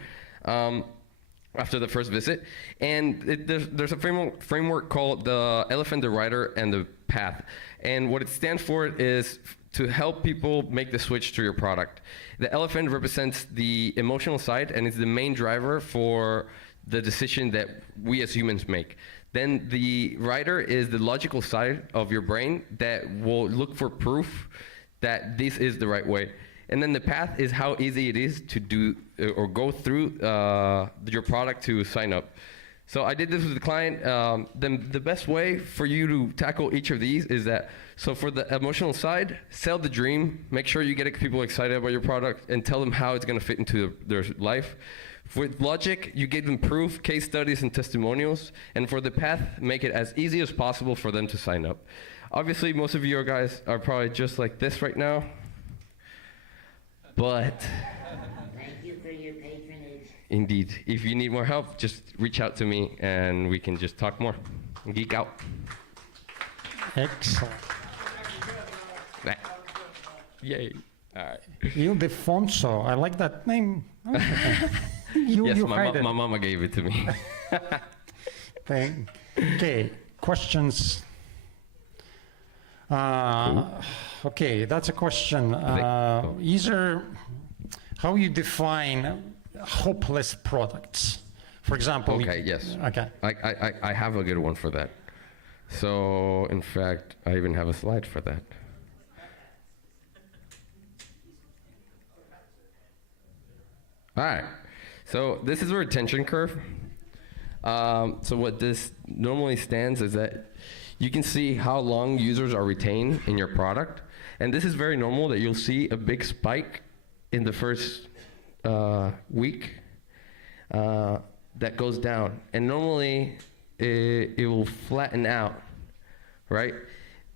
after the first visit. And there's a framework called the Elephant, the Rider, and the Path. And what it stands for is to help people make the switch to your product. The elephant represents the emotional side, and it's the main driver for the decision that we as humans make. Then the rider is the logical side of your brain that will look for proof that this is the right way. And then the path is how easy it is to do or go through your product to sign up. So I did this with the client. Then the best way for you to tackle each of these is that, so for the emotional side, sell the dream, make sure you get people excited about your product and tell them how it's gonna fit into their life. With logic, you give them proof, case studies, and testimonials. And for the path, make it as easy as possible for them to sign up. Obviously, most of you guys are probably just like this right now. But Thank you for your patronage. indeed, if you need more help, just reach out to me and we can just talk more and geek out. Excellent. Yay. All right. Ildefonso, I like that name. Yes, you my hide it. mama gave it to me. Okay, questions. Okay, that's a question. Either how you define hopeless products, for example. Okay, yes. Okay. I have a good one for that. So, in fact, I even have a slide for that. All right. So this is a retention curve. So what this normally stands is that you can see how long users are retained in your product. And this is very normal that you'll see a big spike in the first week that goes down. And normally it will flatten out, right?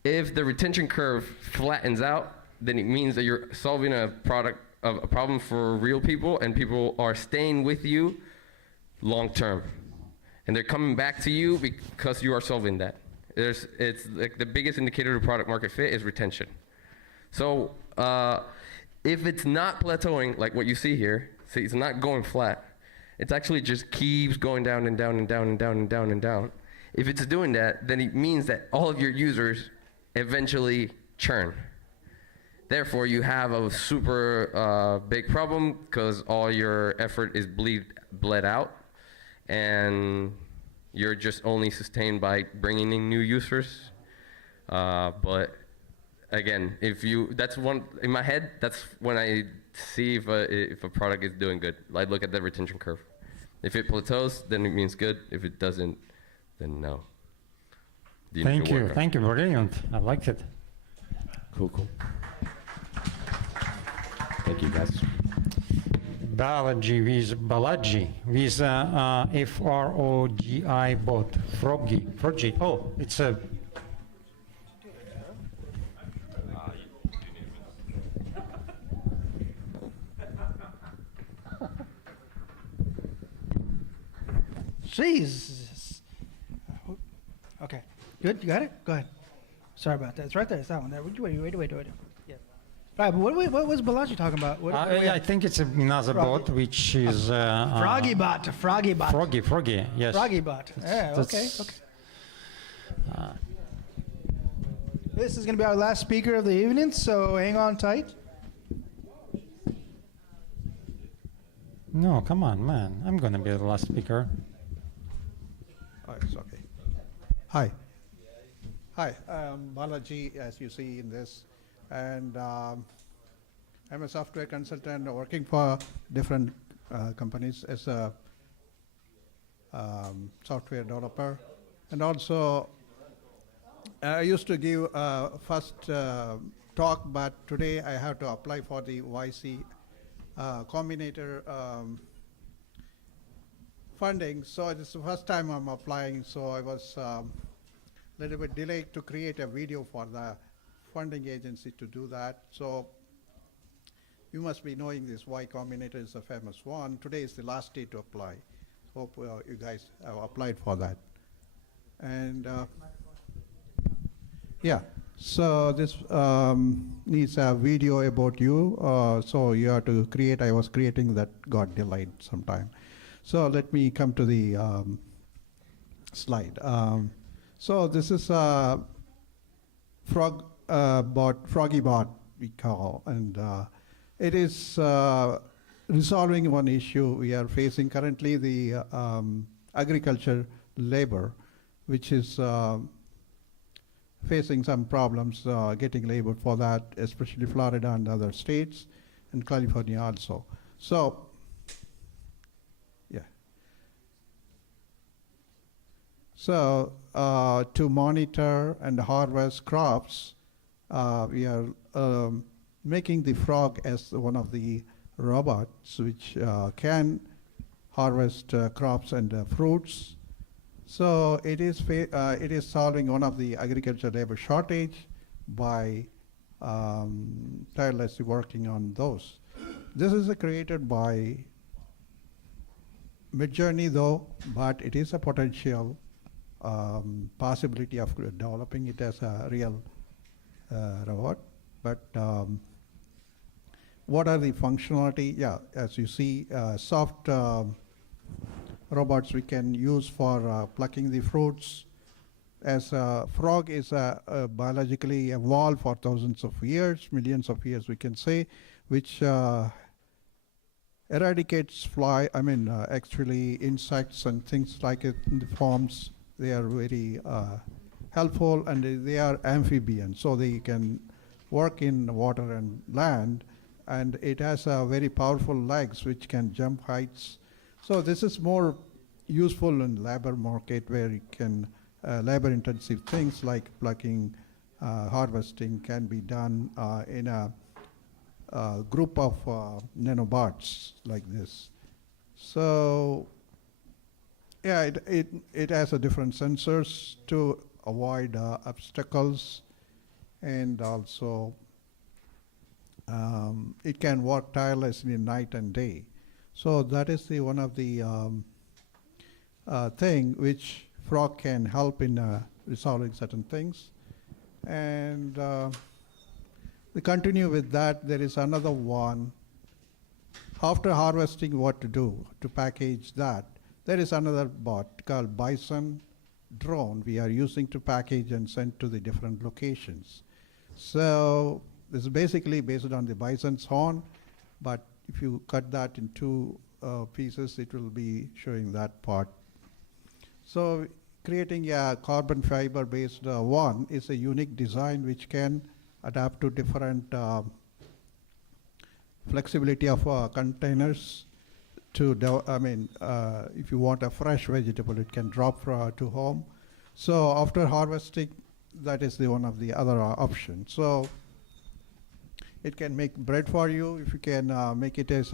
If the retention curve flattens out, then it means that you're solving a problem for real people, and people are staying with you long term. And they're coming back to you because you are solving that. It's like the biggest indicator of product market fit is retention. So if it's not plateauing, like what you see here, see, it's not going flat. It actually just keeps going down and down and down and down and down and down. If it's doing that, then it means that all of your users eventually churn. Therefore, you have a super big problem because all your effort is bled out, and you're just only sustained by bringing in new users. But again, that's one in my head. That's when I see if a product is doing good. I look at the retention curve. If it plateaus, then it means good. If it doesn't, then no. Thank you. Thank you. Brilliant. I like it. Cool. Thank you, guys. Balaji with F-R-O-G-I bot. Froggy. Oh, it's a. Jesus. Okay. Good. You got it? Go ahead. Sorry about that. It's right there. It's that one. Wait. Yeah. Right, but what was Balaji talking about? I think it's another bot, which is... Froggy bot. Froggy, yes. Froggy bot. Yeah, okay. This is going to be our last speaker of the evening, so hang on tight. No, come on, man. I'm going to be the last speaker. Oh, it's okay. Hi, I'm Balaji, as you see in this. And I'm a software consultant working for different companies as a software developer. And also, I used to give first talk, but today I have to apply for the YC Combinator funding. So this is the first time I'm applying, so I was a little bit delayed to create a video for the funding agency to do that. So you must be knowing this Y Combinator is a famous one. Today is the last day to apply. Hope you guys have applied for that. And yeah, So this needs a video about you. So you have to create. I was creating that, got delayed sometime. So let me come to the slide. So this is a Froggy Bot we call, and it is resolving one issue we are facing currently, the agriculture labor, which is facing some problems getting labor for that, especially Florida and other states, and California also. So, yeah. So to monitor and harvest crops, we are making the frog as one of the robots which can harvest crops and fruits. So it is solving one of the agriculture labor shortage by tirelessly working on those. This is created by Midjourney though, but it is a potential possibility of developing it as a real robot. But what are the functionality? Yeah, as you see, soft robots we can use for plucking the fruits. As a frog is biologically evolved for thousands of years, millions of years we can say, which eradicates actually insects and things like it in the forms. They are very helpful, and they are amphibians, so they can work in water and land, and it has very powerful legs which can jump heights. So this is more useful in labor market where you can labor intensive things like plucking, harvesting can be done in a group of nanobots like this. So yeah, it has a different sensors to avoid obstacles, and also it can work tirelessly night and day. So that is the one of the thing which frog can help in resolving certain things. And we continue with that. There is another one. After harvesting, what to do to package that? There is another bot called Bison drone we are using to package and send to the different locations. So this is basically based on the bison's horn, but if you cut that in two pieces, it will be showing that part. So creating a carbon fiber based one is a unique design which can adapt to different flexibility of containers. If you want a fresh vegetable, it can drop to home. So after harvesting, that is the one of the other options. So it can make bread for you. If you can make it as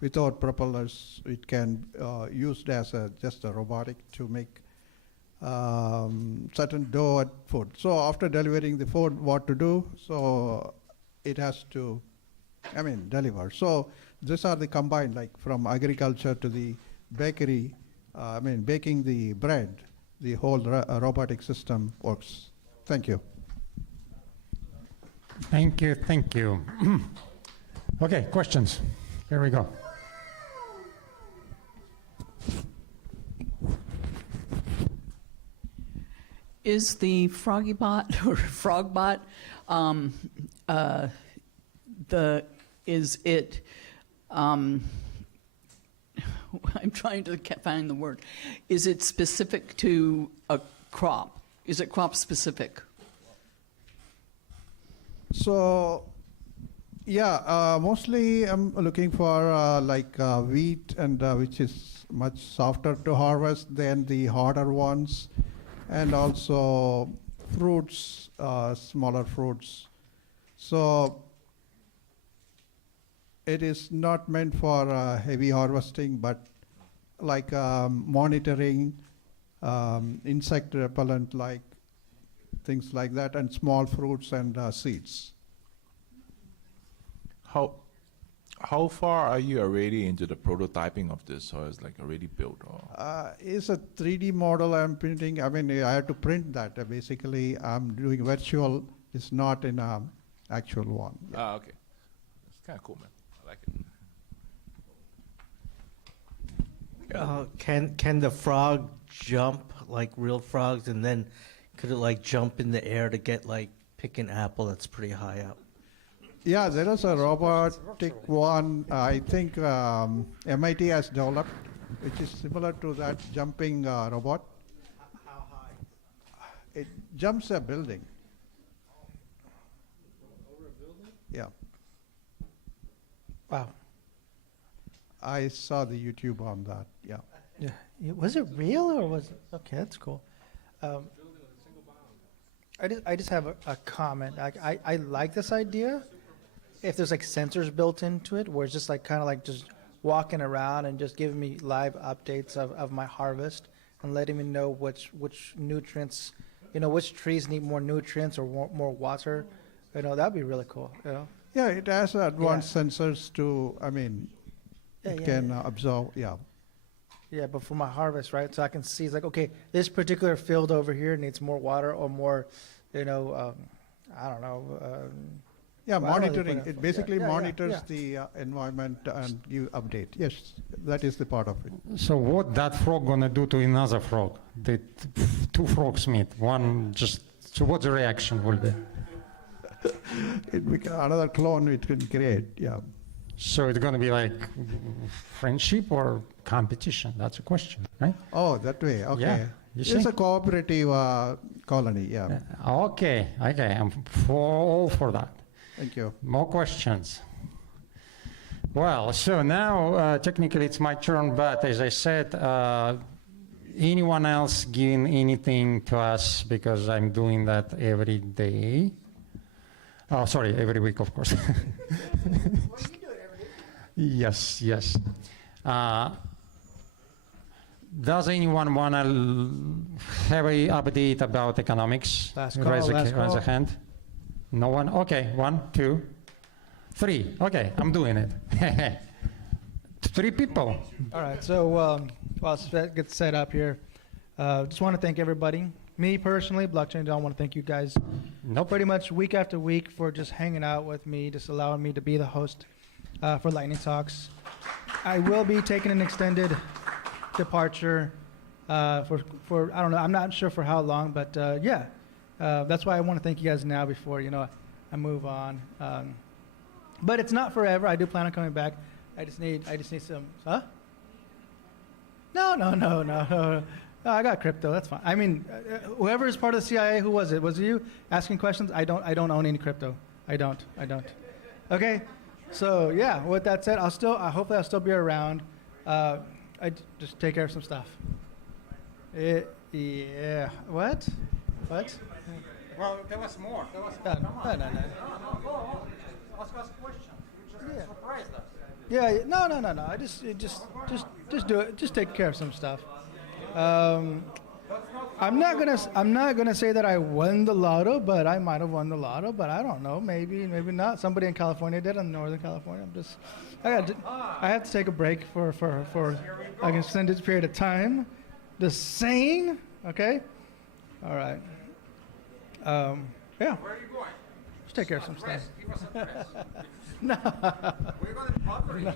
without propellers, it can used as just a robotic to make certain dough and food. So after delivering the food, what to do? So it has to, deliver. So these are the combined, like from agriculture to the bakery, baking the bread, the whole robotic system works. Thank you. Thank you, thank you. Okay, questions? Here we go. Is the FroggyBot or FrogBot, I'm trying to find the word. Is it specific to a crop? Is it crop specific? So, yeah, mostly I'm looking for wheat, and which is much softer to harvest than the harder ones, and also fruits, smaller fruits. So it is not meant for heavy harvesting, but like monitoring, insect repellent, like things like that, and small fruits and seeds. How far are you already into the prototyping of this, or is like already built? Or? It's a 3D model I'm printing. I have to print that. Basically, I'm doing virtual It's not in a actual one. Ah, okay. It's kind of cool, man. I like it. Can the frog jump like real frogs, and then could it like jump in the air to get like pick an apple that's pretty high up? Yeah, there is a robotic one, I think MIT has developed, which is similar to that jumping robot. How high? It jumps a building. Over a building? Yeah. Wow. I saw the YouTube on that, yeah. Yeah. Was it real or was it? Okay, that's cool. I just have a comment. I like this idea. If there's like sensors built into it, where it's just like kind of like just walking around and just giving me live updates of my harvest and letting me know which nutrients, which trees need more nutrients or more water, that'd be really cool. Yeah, it has advanced sensors to, it can absorb, yeah. Yeah, but for my harvest, right? So I can see, it's like, okay, this particular field over here needs more water or more, I don't know. Yeah, well, I don't really monitoring. put It basically yeah, monitors yeah. the environment and you update. Yes, that is the part of it. So what that frog gonna do to another frog? The two frogs meet. One just. So what the reaction will be? Another clone it can create. Yeah. So it's gonna be like friendship or competition? That's a question, right? Oh, that way. Okay. Yeah. You It's see? a cooperative colony. Yeah. Okay. I'm all for that. Thank you. More questions? Well, so now technically it's my turn, but as I said, anyone else giving anything to us, because I'm doing that every day. Oh, sorry, every week, of course. Yes. Does anyone want to have an update about economics? Last call, Raise last a call. hand. No one? Okay, 1, 2, 3. Okay, I'm doing it. 3 people. All right, so while Svet gets set up here, just want to thank everybody. Me personally, Blockchain John, want to thank you guys pretty much week after week for just hanging out with me, just allowing me to be the host for Lightning Talks. I will be taking an extended departure for I don't know, I'm not sure for how long, but yeah, that's why I want to thank you guys now before, I move on. But it's not forever. I do plan on coming back. I just need some, huh? No. No, I got crypto. That's fine. I mean, whoever is part of the CIA, who was it? Was it you asking questions? I don't own any crypto. I don't. Okay. So yeah. With that said, hopefully I'll still be around. I just take care of some stuff. Yeah. What? Well, tell us more. Tell us No. Ask us questions. You just surprised us. Yeah. No. I just do it. Just take care of some stuff. I'm not gonna say that I won the lotto, but I might have won the lotto. But I don't know. Maybe not. Somebody in California did, in Northern California. I have to take a break for an extended period of time. Just saying. Okay. All right. Yeah. Where are you going? Just take care of some stuff. Give us a press. No. We're going to bother you.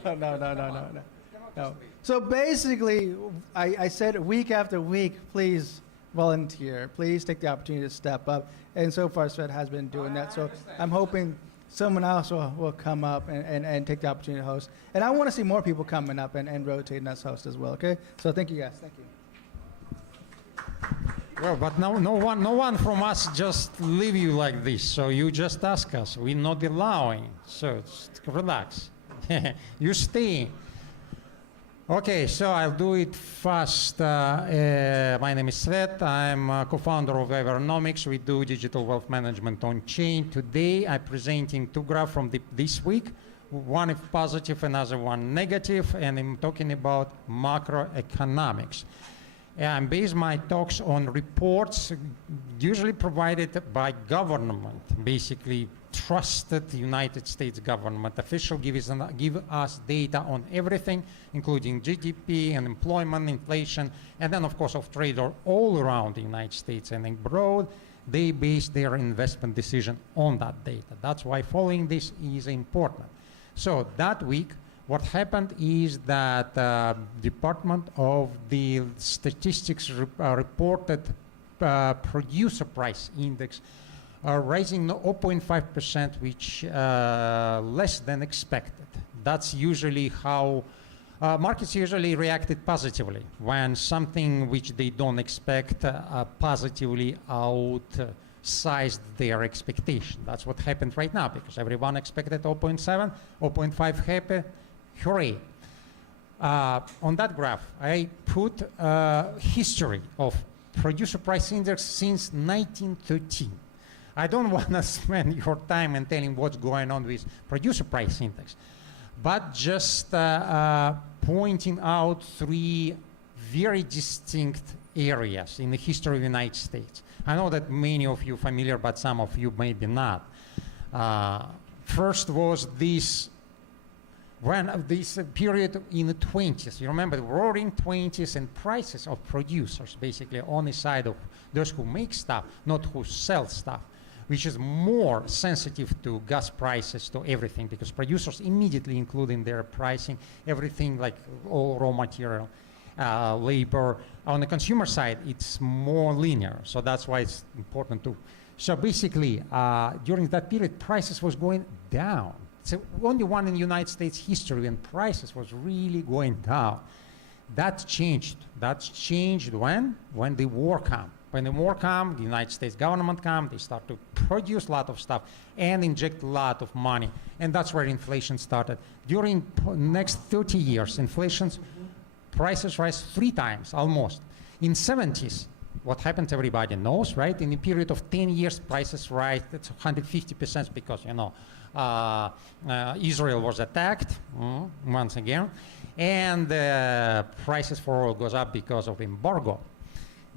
No. So basically, I said week after week, please volunteer. Please take the opportunity to step up. And so far, Svet has been doing that. So I'm hoping someone else will come up and take the opportunity to host. And I want to see more people coming up and rotating as host as well, okay? So thank you, guys. Thank you. Well, but no one from us just leave you like this. So you just ask us. We're not allowing. So relax. You stay. Okay, so I'll do it fast. My name is Svet. I'm a co-founder of Evernomics. We do digital wealth management on chain. Today, I'm presenting 2 graphs from this week. One is positive, another one negative, and I'm talking about macroeconomics. And base my talks on reports usually provided by government, basically trusted United States government official give us data on everything, including GDP, unemployment, inflation, and then of course of trade all around the United States and abroad. they base their investment decision on that data. That's why following this is important. So that week, what happened is that Department of the Statistics reported producer price index rising 0.5%, which less than expected. That's usually how markets usually reacted positively when something which they don't expect positively outsized their expectation. That's what happened right now because everyone expected 0.7, 0.5 happy, hooray. On that graph, I put history of producer price index since 1913. I don't want to spend your time in telling what's going on with producer price index, but just pointing out three very distinct areas in the history of the United States. I know that many of you are familiar, but some of you maybe not. First was this period in the 20s. You remember the roaring 20s and prices of producers, basically on the side of those who make stuff, not who sell stuff, which is more sensitive to gas prices, to everything, because producers immediately include in their pricing everything like all raw material, labor. On the consumer side, it's more linear, so that's why it's important to. So basically, during that period, prices was going down. So only one in the United States history when prices was really going down. That changed. That's changed when? When the war came. When the war came, the United States government came, they start to produce a lot of stuff and inject a lot of money. And that's where inflation started. During next 30 years, inflation's prices rise 3 times almost. In 70s, what happened everybody knows, right? In a period of 10 years, prices rise, that's 150% because, you know, Israel was attacked once again, and prices for oil goes up because of embargo.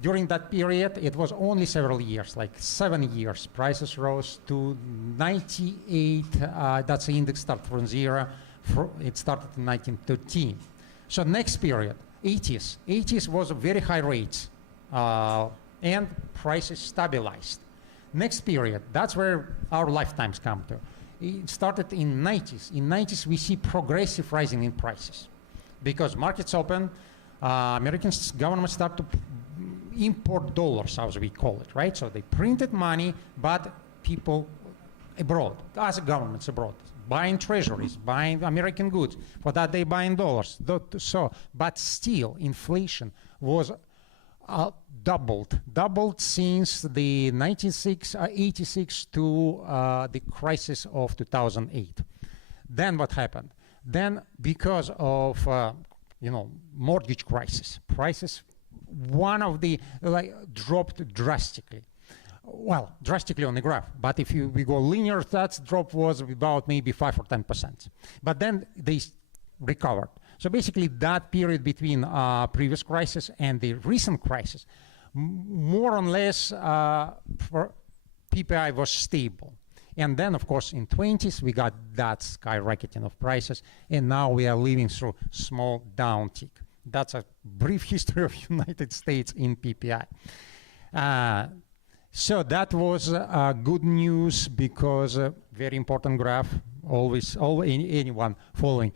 During that period, it was only several years, like 7 years. Prices rose to 98. That's the index started from 0. It started in 1913. So next period, 80s. 80s was very high rates, and prices stabilized. Next period, that's where our lifetimes come to. It started in 90s. In 90s, we see progressive rising in prices because markets open, American government start to import dollars, as we call it, right? So they printed money, but people abroad, as governments abroad, buying treasuries, buying American goods. For that, they buying dollars. So, but still, inflation was doubled since the 1986 to the crisis of 2008. Then what happened? Then because of mortgage crisis, prices dropped drastically. Well, drastically on the graph, but if we go linear, that drop was about maybe 5 or 10%. But then they recovered. So basically that period between previous crisis and the recent crisis, more or less PPI was stable. And then, of course, in 20s, we got that skyrocketing of prices, and now we are living through small downtick. That's a brief history of United States in PPI. So that was good news because very important graph, always anyone following.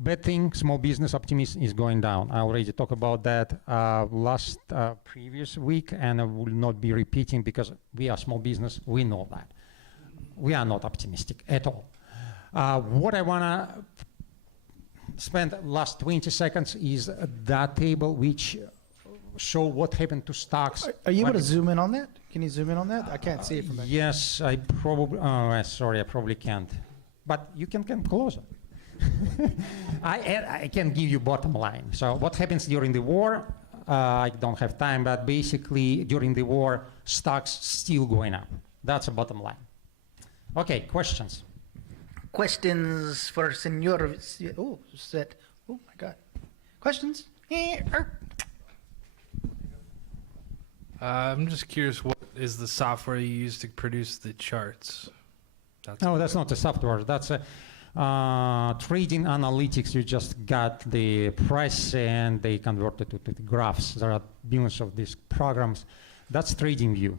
Bad thing, small business optimism is going down. I already talked about that previous week, and I will not be repeating because we are small business, we know that. We are not optimistic at all. What I want to spend last 20 seconds is that table which show what happened to stocks. Are you able to zoom in on that? Can you zoom in on that? I can't see it from back here. Yes, I probably, sorry, I probably can't. But you can come closer. I can give you bottom line. So what happens during the war? I don't have time, but basically during the war, stocks still going up. That's a bottom line. Okay, questions? Questions for Senor. Oh, set. Oh my God. Questions? I'm just curious, what is the software you use to produce the charts? That's not the software. That's a trading analytics. You just got the price and they convert it to the graphs. There are billions of these programs. That's TradingView.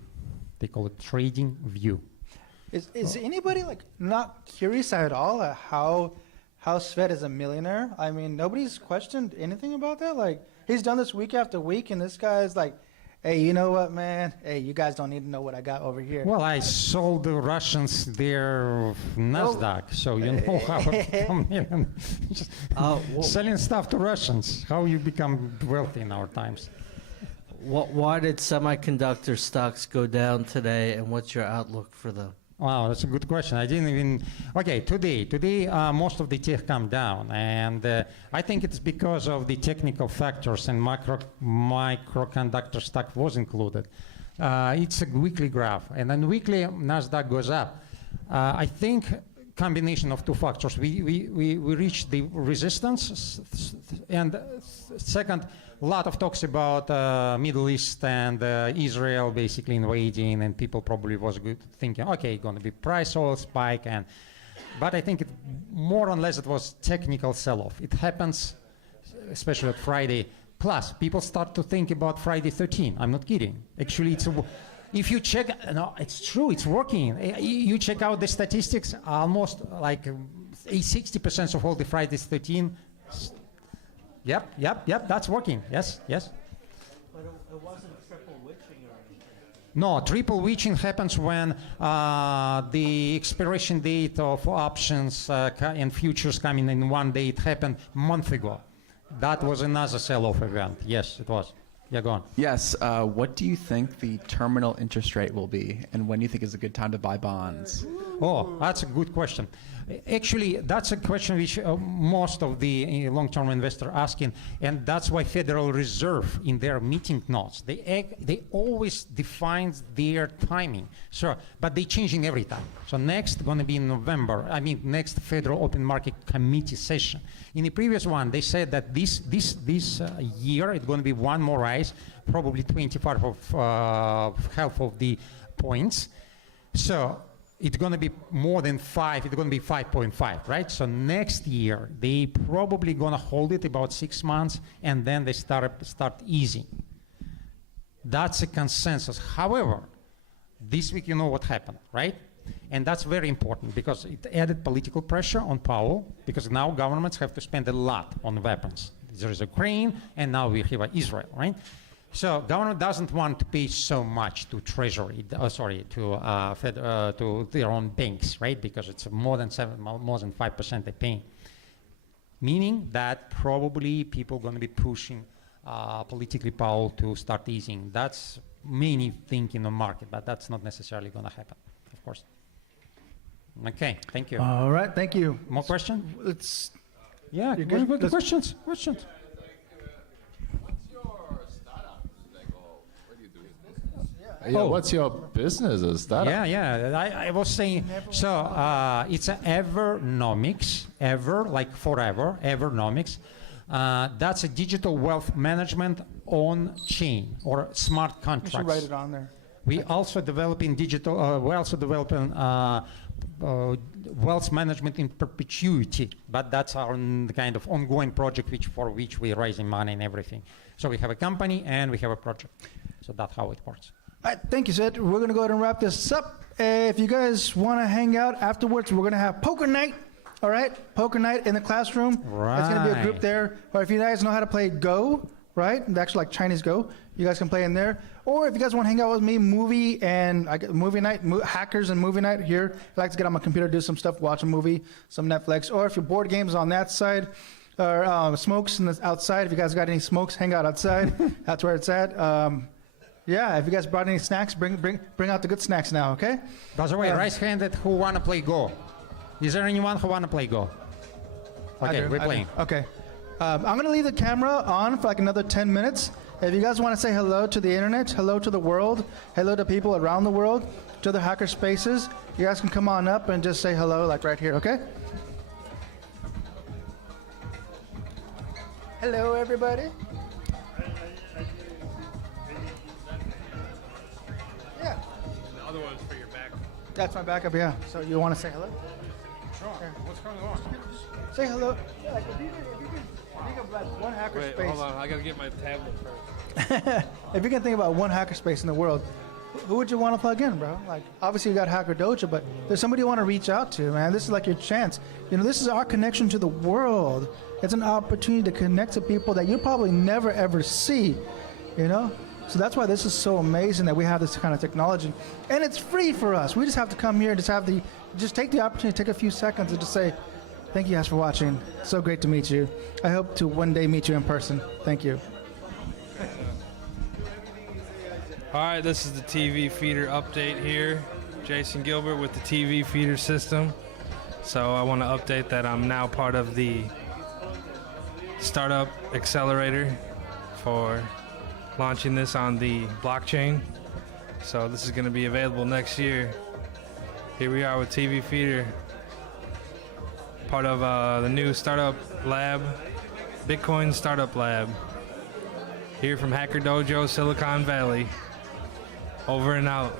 They call it TradingView. Is anybody like not curious at all at how Svet is a millionaire? I mean, nobody's questioned anything about that. Like, he's done this week after week, and this guy's like, hey, you know what, man? Hey, you guys don't need to know what I got over here. Well, I sold the Russians their NASDAQ, so you know how it become, selling stuff to Russians, how you become wealthy in our times. Why did semiconductor stocks go down today, and what's your outlook for them? Wow, that's a good question. I didn't even. Okay, today, most of the tech come down, and I think it's because of the technical factors, and microconductor stock was included. It's a weekly graph, and then weekly Nasdaq goes up. I think combination of two factors. We reached the resistance, and second, a lot of talks about Middle East and Israel basically invading, and people probably was thinking, okay, going to be price oil spike, but I think more or less it was technical sell-off. It happens, especially at Friday. Plus, people start to think about Friday 13. I'm not kidding. Actually, if you check, no, it's true, it's working. You check out the statistics, almost like 60% of all the Fridays 13. Yep, that's working. Yes. But it wasn't triple witching or anything. No, triple witching happens when the expiration date of options and futures coming in one day. It happened a month ago. That was another sell-off event. Yes, it was. Yeah, go on. Yes. What do you think the terminal interest rate will be, and when do you think is a good time to buy bonds? Oh, that's a good question. Actually, that's a question which most of the long-term investors are asking, and that's why Federal Reserve, in their meeting notes, they always define their timing. Sure, but they're changing every time. So next going to be in November. I mean, next Federal Open Market Committee session. In the previous one, they said that this year it's going to be one more rise, probably 25 of half of the points. So it's going to be more than 5, it's going to be 5.5, right? So next year, they probably going to hold it about 6 months, and then they start easing. That's a consensus. However, this week you know what happened, right? And that's very important because it added political pressure on Powell, because now governments have to spend a lot on weapons. There is Ukraine, and now we have Israel, right? So government doesn't want to pay so much to Treasury, to their own banks, right? Because it's more than 5% they're paying. Meaning that probably people are going to be pushing politically Powell to start easing. That's many think in the market, but that's not necessarily going to happen, of course. Okay, thank you. All right, thank you. More questions? Yeah, What are the questions? Questions? Yeah, what's your business? Is that? I was saying, so it's Evernomics, like forever, Evernomics. That's a digital wealth management on chain or smart contracts. You should write it on there. We also developing digital, we're also developing wealth management in perpetuity, but that's our kind of ongoing project for which we're raising money and everything. So we have a company and we have a project. So that's how it works. All right, thank you, Sid. We're going to go ahead and wrap this up. If you guys want to hang out afterwards, we're going to have poker night. All right, poker night in the classroom. Right. It's going to be a group there. Or if you guys know how to play Go, right? Actually, like Chinese Go, you guys can play in there. Or if you guys want to hang out with me, movie night, hackers and movie night here. I like to get on my computer, do some stuff, watch a movie, some Netflix. Or if your board games on that side, or smokes outside. If you guys got any smokes, hang out outside. That's where it's at. Yeah, if you guys brought any snacks, bring out the good snacks now, okay? By the way, right-handed, who want to play Go? Is there anyone who want to play Go? Okay, we're playing. Okay. I'm going to leave the camera on for like another 10 minutes. If you guys want to say hello to the internet, hello to the world, hello to people around the world, to other hacker spaces, you guys can come on up and just say hello, like right here, okay? Hello, everybody. Yeah. The other one's for your back. That's my backup, yeah. So you want to say hello? Sure. What's going on? Say hello. Yeah, like if you could Think of like one hacker Wait, space. hold on. I gotta get my tablet first. If you can think about one hacker space in the world, who would you want to plug in, bro? Like, obviously you got Hacker Dojo, but there's somebody you want to reach out to, man. This is like your chance. You know, this is our connection to the world. It's an opportunity to connect to people that you'll probably never ever see, you know? So that's why this is so amazing that we have this kind of technology. And it's free for us. We just have to come here and just take the opportunity, take a few seconds and just say, thank you guys for watching. So great to meet you. I hope to one day meet you in person. Thank you. All right, this is the TV feeder update here. Jason Gilbert with the TV feeder system. So I want to update that I'm now part of the startup accelerator for launching this on the blockchain. So this is going to be available next year. Here we are with TV feeder, part of the new startup lab, Bitcoin Startup Lab. Here from Hacker Dojo, Silicon Valley. Over and out.